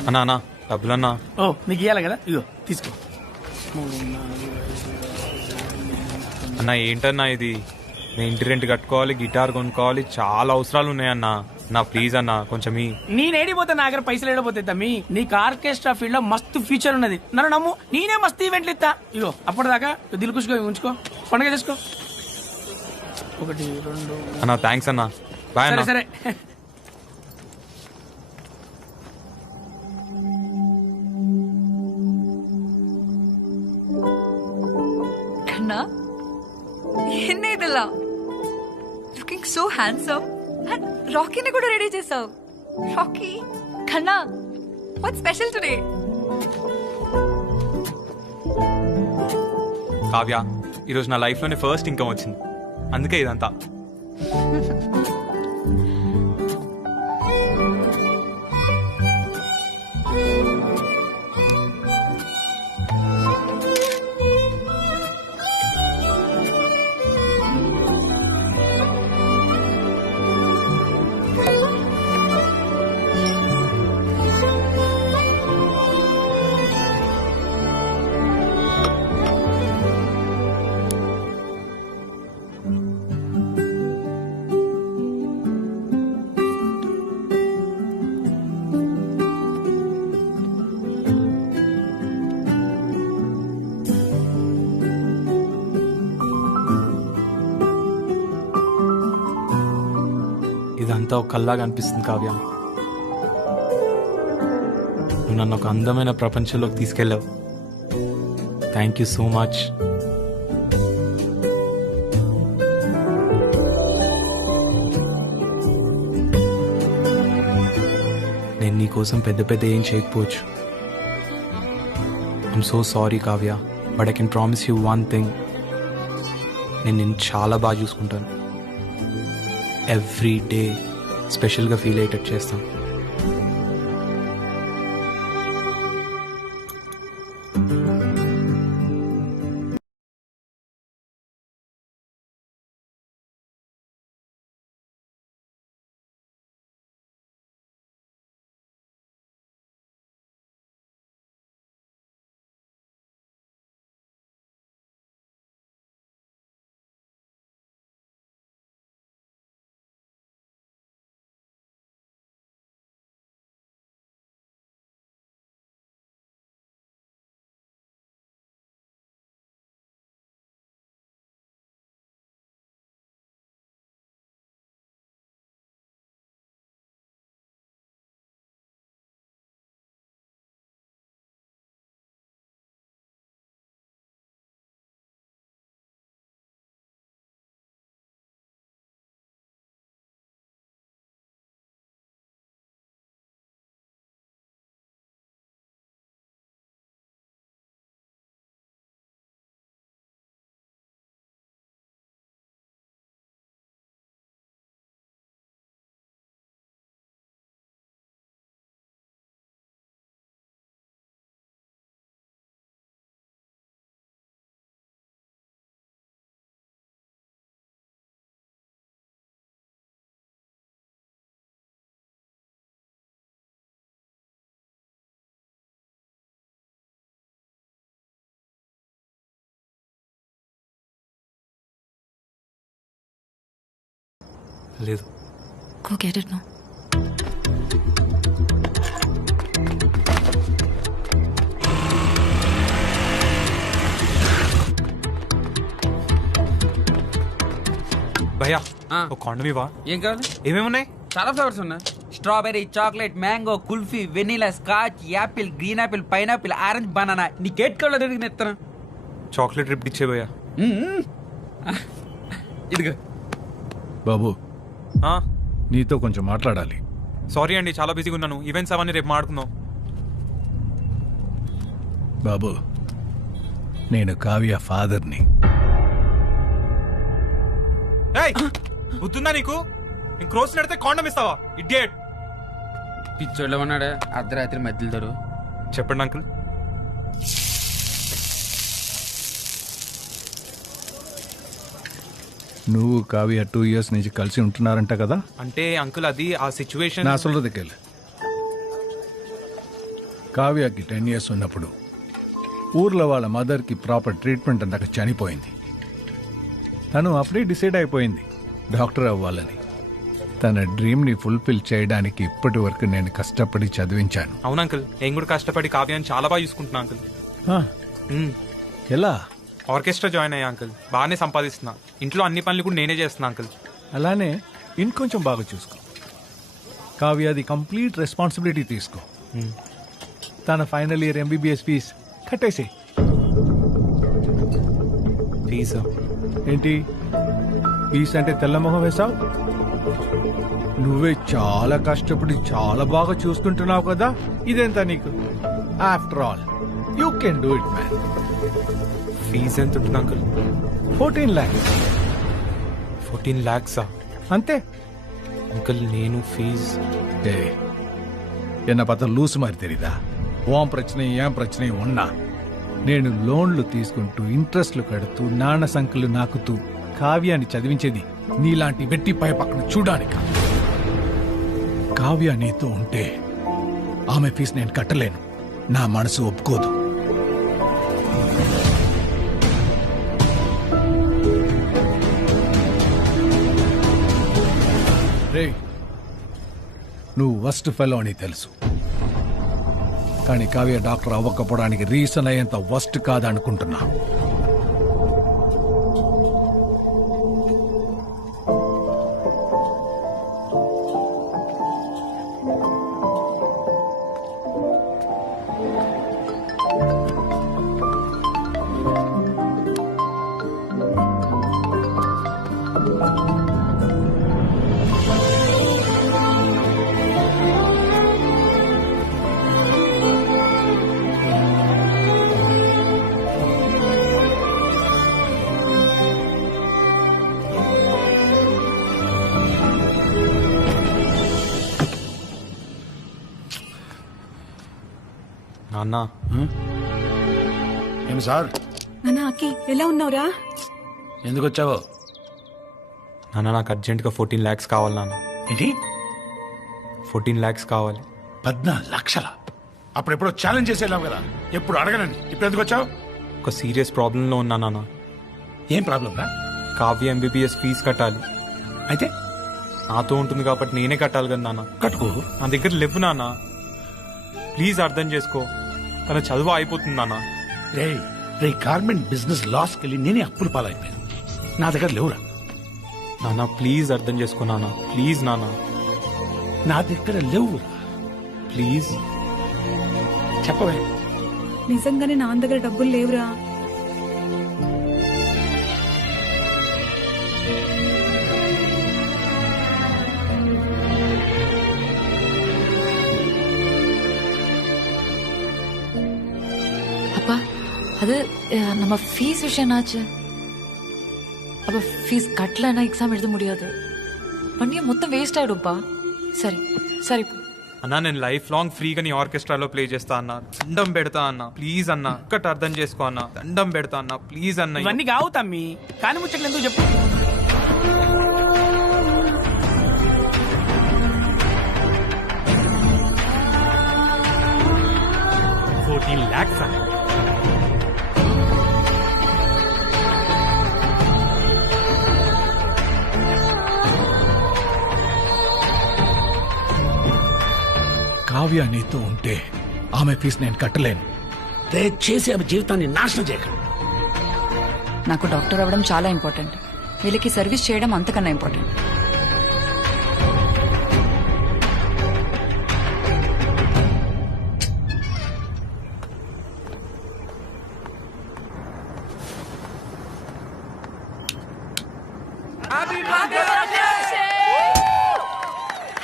అన్నా అన్నా డబ్బులన్నా. ఓ నీకు ఇవ్వాలి కదా, ఇగో తీసుకో. అన్నా ఏంటన్నా ఇది? నేను ఇంటి రెంట్ కట్టుకోవాలి, గిటార్ కొనుక్కోవాలి, చాలా అవసరాలు ఉన్నాయన్నా. నా ప్లీజ్ అన్నా కొంచెం నేనేడిపోతే నా దగ్గర పైసలు ఏడిపోతాయి తమ్మి. నీకు ఆర్కెస్ట్రా ఫీల్డ్ లో మస్తు ఫ్యూచర్ ఉన్నది. నన్ను నమ్ము, నేనే మస్తు ఈవెంట్లు ఇస్తా. ఇగో అప్పటిదాకా దిల్కుష్కో ఉంచుకో, పండుగ చేసుకో. 1 2 అన్నా థ్యాంక్స్ అన్నా. బాయ్ అన్నా. సరే కన్నా ఎన్ని ఇదిలా లుకింగ్ సో హ్యాండ్సమ్. అండ్ రాకీని కూడా రెడీ చేసావు. రాకీ కన్నా వాట్ స్పెషల్ టుడే? కావ్య, ఈరోజు నా లైఫ్ లోనే ఫస్ట్ ఇన్కమ్ వచ్చింది, అందుకే ఇదంతా. ఇదంతా ఒక కల్లాగా అనిపిస్తుంది కావ్య. నువ్వు నన్ను ఒక అందమైన ప్రపంచంలోకి తీసుకెళ్ళావు. Thank you so much. నేను నీకోసం పెద్ద పెద్ద ఏం చేయకపోవచ్చు. I'm so sorry Kavya, but I can promise you one thing. నేను నిన్ను చాలా బాగా చూసుకుంటాను. ఎవ్రీ డే స్పెషల్గా ఫీల్ అయ్యేటట్టు చేస్తాను. లేదు. Go get it now. భయ్యా ఒక కాండం ఇవ్వా. ఏం కావాలి? ఏమేమి ఉన్నాయి? చాలా ఫ్లేవర్స్ ఉన్నాయి. Strawberry, chocolate, mango, kulfi, vanilla, scotch, Apple, green Apple, pineapple, orange, banana. నీ కేట్ కలర్ తిరిగి నెత్తను. చాక్లెట్ రిప్ ఇచ్చే భయ్యా. ఇదిగో బాబు, నీతో కొంచెం మాట్లాడాలి. సారీ అండి, చాలా బిజీగా ఉన్నాను. ఈవెంట్స్ అవన్నీ రేపు మాట్లాడుకుందాం. బాబు, నేను కావ్య ఫాదర్ని. గుర్తుందా నీకు? క్రోస్ నడితే కాండం ఇస్తావా? ఇడియట్. పిచ్చోళ్ళు ఉన్నాడా అర్ధరాత్రి మధ్యలో? చెప్పండి అంకుల్. నువ్వు కావ్య 2 years నుంచి కలిసి ఉంటున్నారంట కదా? అంటే అంకుల్ అది ఆ సిచ్యువేషన్. నా సొల్లదికెళ్ళి కావ్యకి 10 years ఉన్నప్పుడు ఊర్లో వాళ్ళ మదర్కి ప్రాపర్ ట్రీట్మెంట్ అందాక చనిపోయింది. తను అప్పుడే డిసైడ్ అయిపోయింది డాక్టర్ అవ్వాలని. తన డ్రీమ్ని ఫుల్ఫిల్ చేయడానికి ఇప్పటి వరకు నేను కష్టపడి చదివించాను. అవును అంకుల్, నేను కూడా కష్టపడి కావ్యాన్ని చాలా బాగా చూసుకుంటున్నా అంకుల్. ఆ, ఎలా? ఆర్కెస్ట్రా జాయిన్ అయ్యా అంకుల్, బాగానే సంపాదిస్తున్నా. ఇంట్లో అన్ని పనులు కూడా నేనే చేస్తున్నా అంకుల్. అలానే ఇంకొంచెం బాగా చూసుకో. కావ్యాది కంప్లీట్ రెస్పాన్సిబిలిటీ తీసుకో. తన ఫైనల్ ఇయర్ ఎంబీబీఎస్ ఫీజ్ కట్టేసి. ఫీజు ఏంటి ఫీజ్ అంటే తెల్లమొహం వేసావు? నువ్వే చాలా కష్టపడి చాలా బాగా చూసుకుంటున్నావు కదా, ఇదెంత నీకు? After all you can do it man. Fee ఎంత ఉంటుంది అంకుల్? 14 lakhs. 14 lakhs అంతే అంకుల్. నేను ఫీజ్ என்ன பார்த்தா లూసు మరి తెలీదా? ఓం ప్రశ్న ఏం ప్రశ్న ఉన్నా నేను లోన్లు తీసుకుంటూ ఇంట్రెస్ట్లు కడుతూ నాన్న సంఖ్యలు నాకుతూ కావ్యాన్ని చదివించేది నీలాంటి వెట్టి పై పక్కన చూడడానికి. కావ్య నీతో ఉంటే ఆమె ఫీజు నేను కట్టలేను, నా మనసు ఒప్పుకోదు. రే, నువ్వు వర్స్ట్ ఫెలో అని తెలుసు, కానీ కావ్య డాక్టర్ అవ్వకపోవడానికి రీజన్ అయ్యేంత వర్స్ట్ కాదనుకుంటున్నా. నాన్న. ఏమి సార్? నాన్న అక్కి ఎలా ఉన్నావురా? ఎందుకు వచ్చావో? నాన్న, నాకు అర్జెంటుగా 14 lakhs కావాలి నాన్న. ఏంటి? 14 lakhs కావాలి. 14 లక్షల? అప్పుడెప్పుడో ఛాలెంజ్ చేసేలావు కదా, ఎప్పుడు అడగనండి, ఇప్పుడు ఎందుకు వచ్చావు? ఒక సీరియస్ ప్రాబ్లంలో ఉన్నా నాన్న. ఏం ప్రాబ్లం రా? కావ్య ఎంబీబీఎస్ ఫీజు కట్టాలి. అయితే నాతో ఉంటుంది కాబట్టి నేనే కట్టాలి కదా నాన్న. కట్టుకో. నా దగ్గర లేవు నాన్న, ప్లీజ్ అర్థం చేసుకో. తన చదువు అయిపోతుంది నాన్న. రే గార్మెంట్ బిజినెస్ లాస్కి వెళ్ళి నేనే అప్పులు పాలైపోయాను, నా దగ్గర లేవురా. నాన్న ప్లీజ్ అర్థం చేసుకో నాన్న, ప్లీజ్ నాన్న. నా దగ్గర లేవురా, ప్లీజ్ చెప్పవే. నిజంగానే నా దగ్గర డబ్బులు లేవురా. அப்பா அது நம்ம ஃபீஸ் விஷயம் என்னாச்சு? அப்ப ஃபீஸ் கட்டலன்னா எக்ஸாம் எழுத முடியாது, பண்ணிய மொத்தம் வேஸ்ட் ஆயிடும்பா. సరే సరే అన్నా, నేను లైఫ్ లాంగ్ ఫ్రీగా నీ ఆర్కెస్ట్రాలో ప్లే చేస్తా అన్నా. దండం పెడతా అన్నా, ప్లీజ్ అన్నా, ఒక్కటి అర్థం చేసుకో అన్నా. దండం పెడతా అన్నా, ప్లీజ్ అన్నా. ఇవన్నీ కావు తమ్మి, కానీ ముచ్చట్లు ఎందుకు చెప్పు. 14 lakhs. కావ్య నీతో ఉంటే ఆమె ఫీజు నేను కట్టలేను. దయచేసి ఆమె జీవితాన్ని నాశనం చేయకండి. నాకు డాక్టర్ అవ్వడం చాలా ఇంపార్టెంట్, వీళ్ళకి సర్వీస్ చేయడం అంతకన్నా ఇంపార్టెంట్.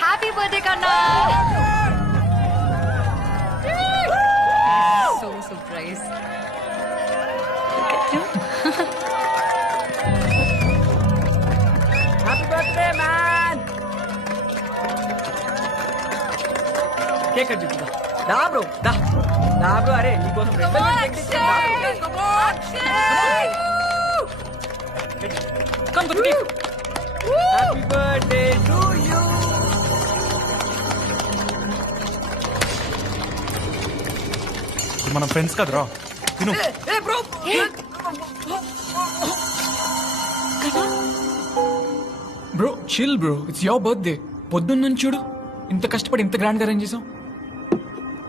హ్యాపీ బర్త్డే కన్నా. So surprise. Happy birthday man. Cake cut చేద్దాం. దా బ్రో, దా దా బ్రో. అరే నీకోసం come happy birthday to you. మనం ఫ్రెండ్స్ కదరా, తిను. Bro chill bro, it's your birthday. పొద్దున్న నుంచి చూడు, ఇంత కష్టపడి ఇంత గ్రాండ్ గా అరేంజ్ చేసాం.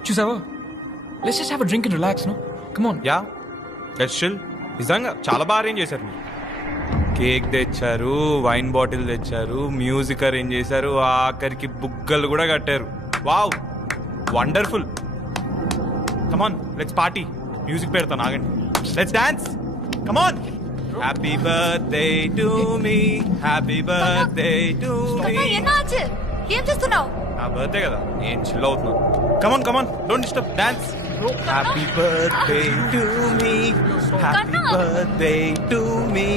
చూసావా? Let's just have a drink and relax. No come on. Yeah let's chill. నిజంగా చాలా బాగా అరేంజ్ చేశారు మీరు. కేక్ తెచ్చారు, వైన్ బాటిల్ తెచ్చారు, మ్యూజిక్ అరేంజ్ చేశారు, ఆఖరికి బుగ్గలు కూడా కట్టారు. Wow, wonderful. Come on let's party. Music పెడతాను, ఆగండి. Let's dance, come on. Happy birthday to me, happy birthday to me. ఏం చేస్తున్నావు? నా బర్త్డే కదా, నేను చిల్ అవుతున్నాను. Come on come on, don't disturb, dance. Happy birthday to me, happy birthday to me,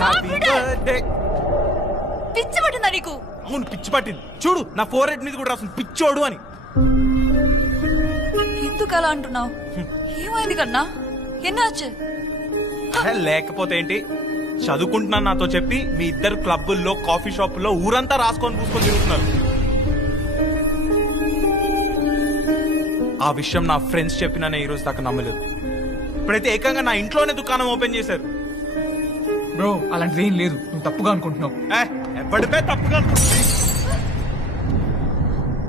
happy birthday. పిచ్చి పట్టిందా నీకు? అవును పిచ్చి పట్టింది. చూడు నా ఫోర్ హెడ్ మీద కూడా రాస్తుంది పిచ్చోడు అని. ఎందుకు అలా అంటున్నావు? ఏమైంది కన్నా? ఎన్నాச்சு? లేకపోతే ఏంటి, చదువుకుంటున్నాను నాతో చెప్పి మీ ఇద్దరు క్లబ్బుల్లో కాఫీ షాపుల్లో ఊరంతా రాసుకొని పూసుకొని తిరుగుతున్నారు. ఆ విషయం నా ఫ్రెండ్స్ చెప్పినా నేను ఈరోజు దాకా నమ్మలేదు. ఇప్పుడైతే ఏకంగా నా ఇంట్లోనే దుకాణం ఓపెన్ చేశారు. బ్రో అలాంటిది ఏం లేదు, నువ్వు తప్పుగా అనుకుంటున్నావు. ఎప్పటిపై తప్పుగా అనుకుంటుంది.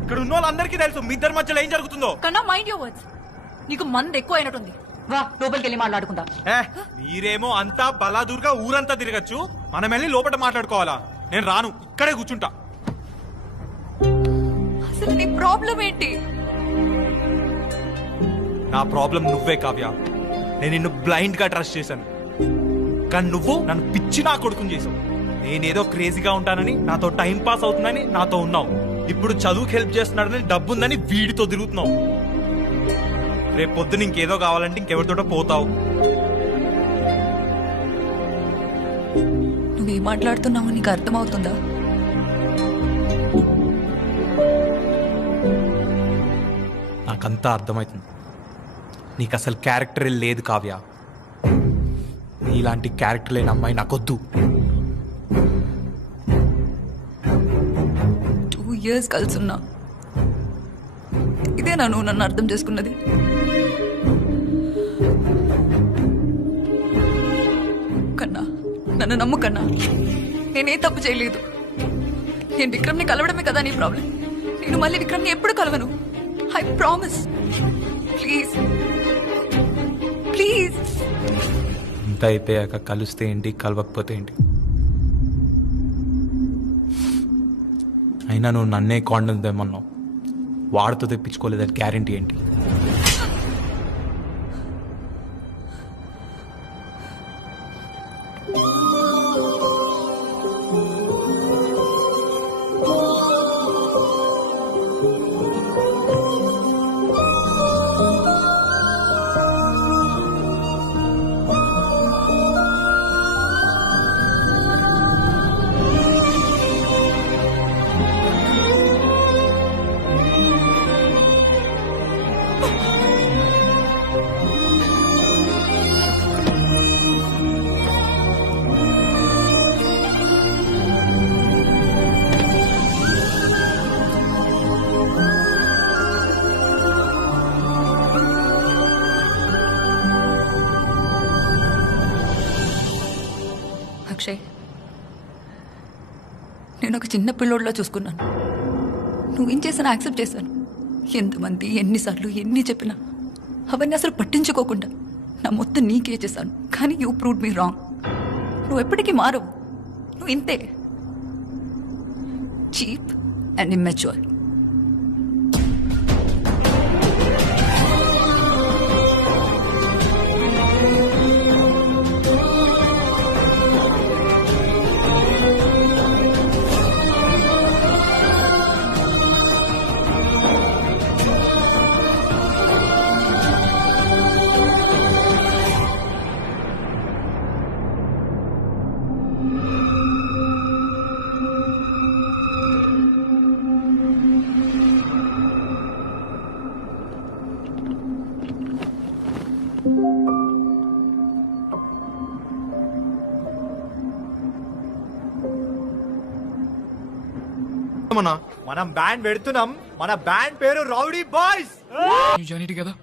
ఇక్కడ ఉన్న వాళ్ళందరికీ తెలుసు మీ ఇద్దరి మధ్యలో ఏం జరుగుతుందో. కన్నా మైండ్ యువర్ వర్డ్స్. నీకు మంది ఎక్కువ అయినట్టుంది. వా లోపలికి వెళ్ళి మాట్లాడుకుందా. మీరేమో అంతా బలాదూర్గా ఊరంతా తిరగచ్చు, మనం వెళ్ళి లోపల మాట్లాడుకోవాలా? నేను రాను, ఇక్కడే కూర్చుంటా. అసలు నీ ప్రాబ్లం ఏంటి? నా ప్రాబ్లం నువ్వే కావ్య. నేను నిన్ను బ్లైండ్ గా ట్రస్ట్ చేశాను, కానీ నువ్వు నన్ను పిచ్చి నా కొడుకుని చేసావు. నేనేదో క్రేజీగా ఉంటానని, నాతో టైం పాస్ అవుతుందని నాతో ఉన్నావు. ఇప్పుడు చదువుకి హెల్ప్ చేస్తున్నాడని, డబ్బుందని వీడితో తిరుగుతున్నావు. రేపు పొద్దున ఇంకేదో కావాలంటే ఇంకెవరితోటో పోతావు. నువ్వేం మాట్లాడుతున్నావు నీకు అర్థమవుతుందా? నాకంతా అర్థమవుతుంది. నీకు అసలు క్యారెక్టరే లేదు కావ్య. నీలాంటి క్యారెక్టర్ లేని అమ్మాయి నాకొద్దు. 2 years కలుసున్నా, ఇదేనా నువ్వు నన్ను అర్థం చేసుకున్నది? కన్నా నన్ను నమ్ము కన్నా, నేనే తప్పు చేయలేదు. నేను విక్రమ్ని కలవడమే కదా నీ ప్రాబ్లం. నేను మళ్ళీ విక్రమ్ని ఎప్పుడు కలవను. I promise. Please please. ఇంత అయిపోయాక కలిస్తే ఏంటి, కలవకపోతే ఏంటి? అయినా నువ్వు నన్నే కాండం తెమ్మన్నావు, వాడితో తెప్పించుకోలేదని గ్యారంటీ ఏంటి? అక్షయ్, నేను ఒక చిన్న పిల్లోడిలో చూసుకున్నాను. నువ్వేం చేసినా యాక్సెప్ట్ చేశాను. ఎంతమంది ఎన్నిసార్లు ఎన్ని చెప్పినా అవన్నీ అసలు పట్టించుకోకుండా నా మొత్తం నీకే చేశాను. కానీ యూ ప్రూవ్డ్ మీ రాంగ్. నువ్వు ఎప్పటికీ మారవు. నువ్వు ఇంతే, చీప్ అండ్ ఇమ్మెచ్యూర్. మనం బ్యాండ్ పెడుతున్నాం. మన బ్యాండ్ పేరు రౌడీ బాయ్స్. కదా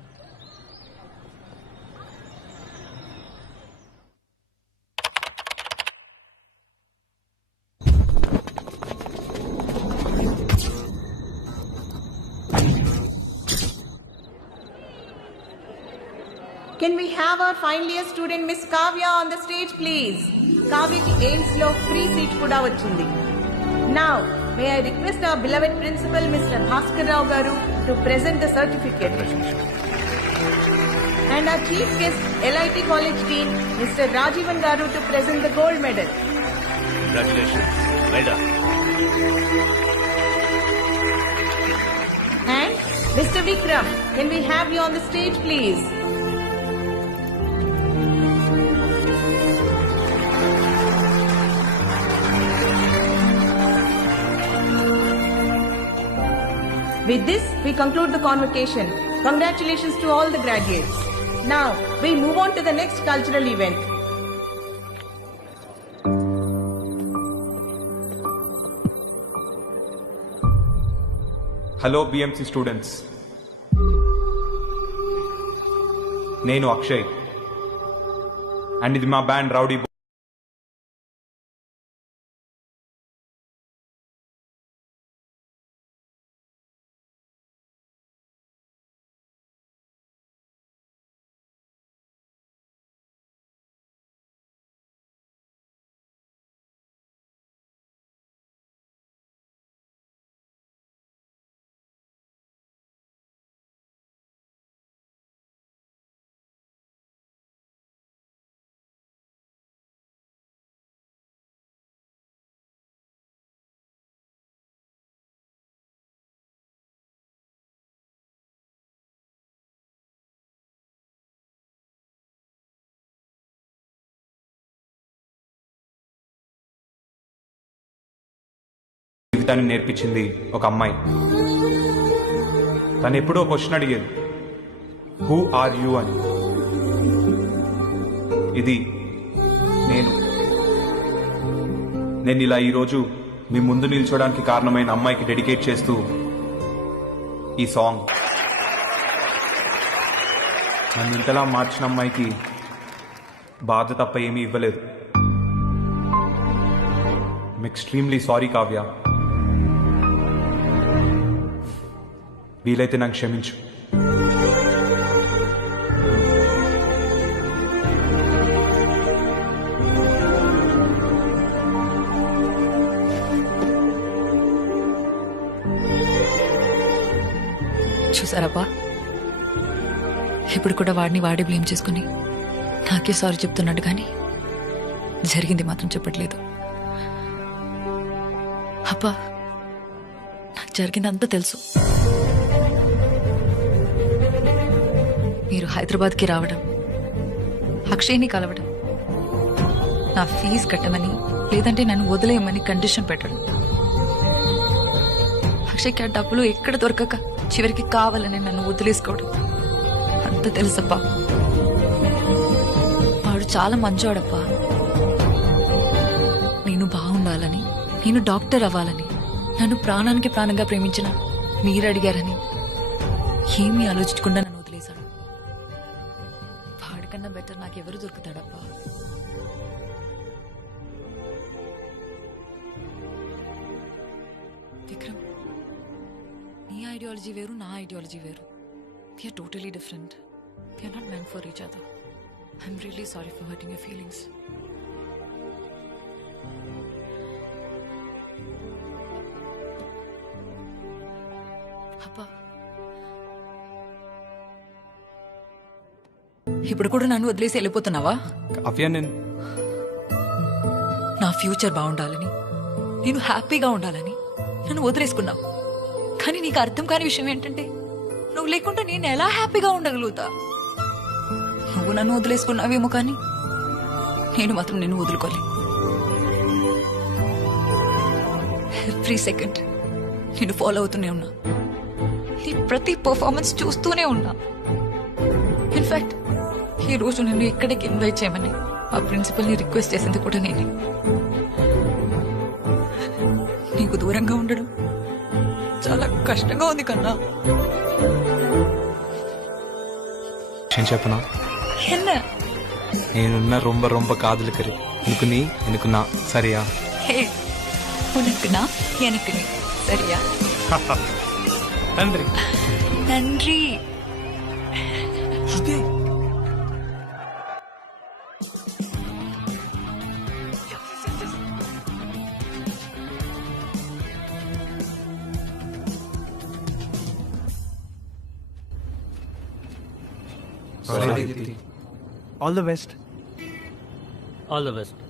Can we have our final year student Miss Kavya on the stage, please? Kavyaki aims lo free seat kuda vachindi. Now, may I request our beloved principal, Mr. Bhaskar Rao Garu, to present the certificate. And our chief guest, LIT College Dean, Mr. Rajivan Garu, to present the gold medal. Congratulations. Well done. And Mr. Vikram, can we have you on the stage, please? With this, we conclude the convocation. Congratulations to all the graduates. Now, we move on to the next cultural event. Hello BMC students, నేను Akshay and ఇది మా band rowdy. జీవితాన్ని నేర్పించింది ఒక అమ్మాయి. తను ఎప్పుడో question అడిగేది, హూ ఆర్ యూ అని. ఇది నేను ఇలా ఈరోజు మీ ముందు నిల్చోడానికి కారణమైన అమ్మాయికి డెడికేట్ చేస్తూ ఈ సాంగ్. నన్ను ఇంతలా మార్చిన అమ్మాయికి బాధ తప్ప ఏమీ ఇవ్వలేదు. I'm extremely sorry Kavya. వీలైతే నాకు క్షమించు. చూసారబ్బా, ఇప్పుడు కూడా వాడే బ్లేమ్ చేసుకుని నాకే సారీ చెప్తున్నాడు, కానీ జరిగింది మాత్రం చెప్పట్లేదు. అబ్బా, నాకు జరిగిందంతా తెలుసు. మీరు హైదరాబాద్కి రావడం, అక్షయ్ని కలవడం, నా ఫీజు కట్టమని లేదంటే నన్ను వదిలేయమని కండిషన్ పెట్టడం, అక్షయ్కి ఆ డబ్బులు ఎక్కడ దొరకక చివరికి కావాలని నన్ను వదిలేసుకోవడం అంత తెలుసబ్బా. వాడు చాలా మంచోడబ్బా. నేను బాగుండాలని, నేను డాక్టర్ అవ్వాలని, నన్ను ప్రాణానికి ప్రాణంగా ప్రేమించిన మీరు అడిగారని ఏమీ ఆలోచించకుండా నన్ను వదిలేశాడు. వాడికన్నా బెటర్ నాకెవరు దొరుకుతాడబ్బా. విక్రమ్, నీ ఐడియాలజీ వేరు, నా ఐడియాలజీ వేరు. We are totally different. We are not meant for each other. I'm really sorry for hurting your feelings. అబ్బా, ఇప్పుడు కూడా నన్ను వదిలేసి వెళ్ళిపోతున్నావా? కావ్య, నా ఫ్యూచర్ బాగుండాలని, నేను హ్యాపీగా ఉండాలని నన్ను వదిలేసుకున్నావు. కానీ నీకు అర్థం కాని విషయం ఏంటంటే, నువ్వు లేకుండా నేను ఎలా హ్యాపీగా ఉండగలుగుతా? నువ్వు నన్ను వదిలేసుకున్నావేమో, కానీ నేను మాత్రం నిన్ను వదులుకోలే. ఎవ్రీ సెకండ్ నేను ఫాలో అవుతూనే ఉన్నా. నీ ప్రతి పర్ఫార్మెన్స్ చూస్తూనే ఉన్నా. ఇన్ఫాక్ట్ ఈ రోజు నిన్ను ఇక్కడికి ఇన్వైట్ చేయమని ఆ ప్రిన్సిపల్ని రిక్వెస్ట్ చేసింది కూడా నేనే. నీకు దూరంగా ఉండడం చాలా కష్టంగా ఉంది కన్నా. చెప్పనా, என்ன నేనున్న రొంబ రొంబ కాదలికరి எனக்கு நான் சரியா? ஹே, உனக்கு நான், எனக்கு நீ, சரியா? நன்றி. நன்றி. All the best. All the best.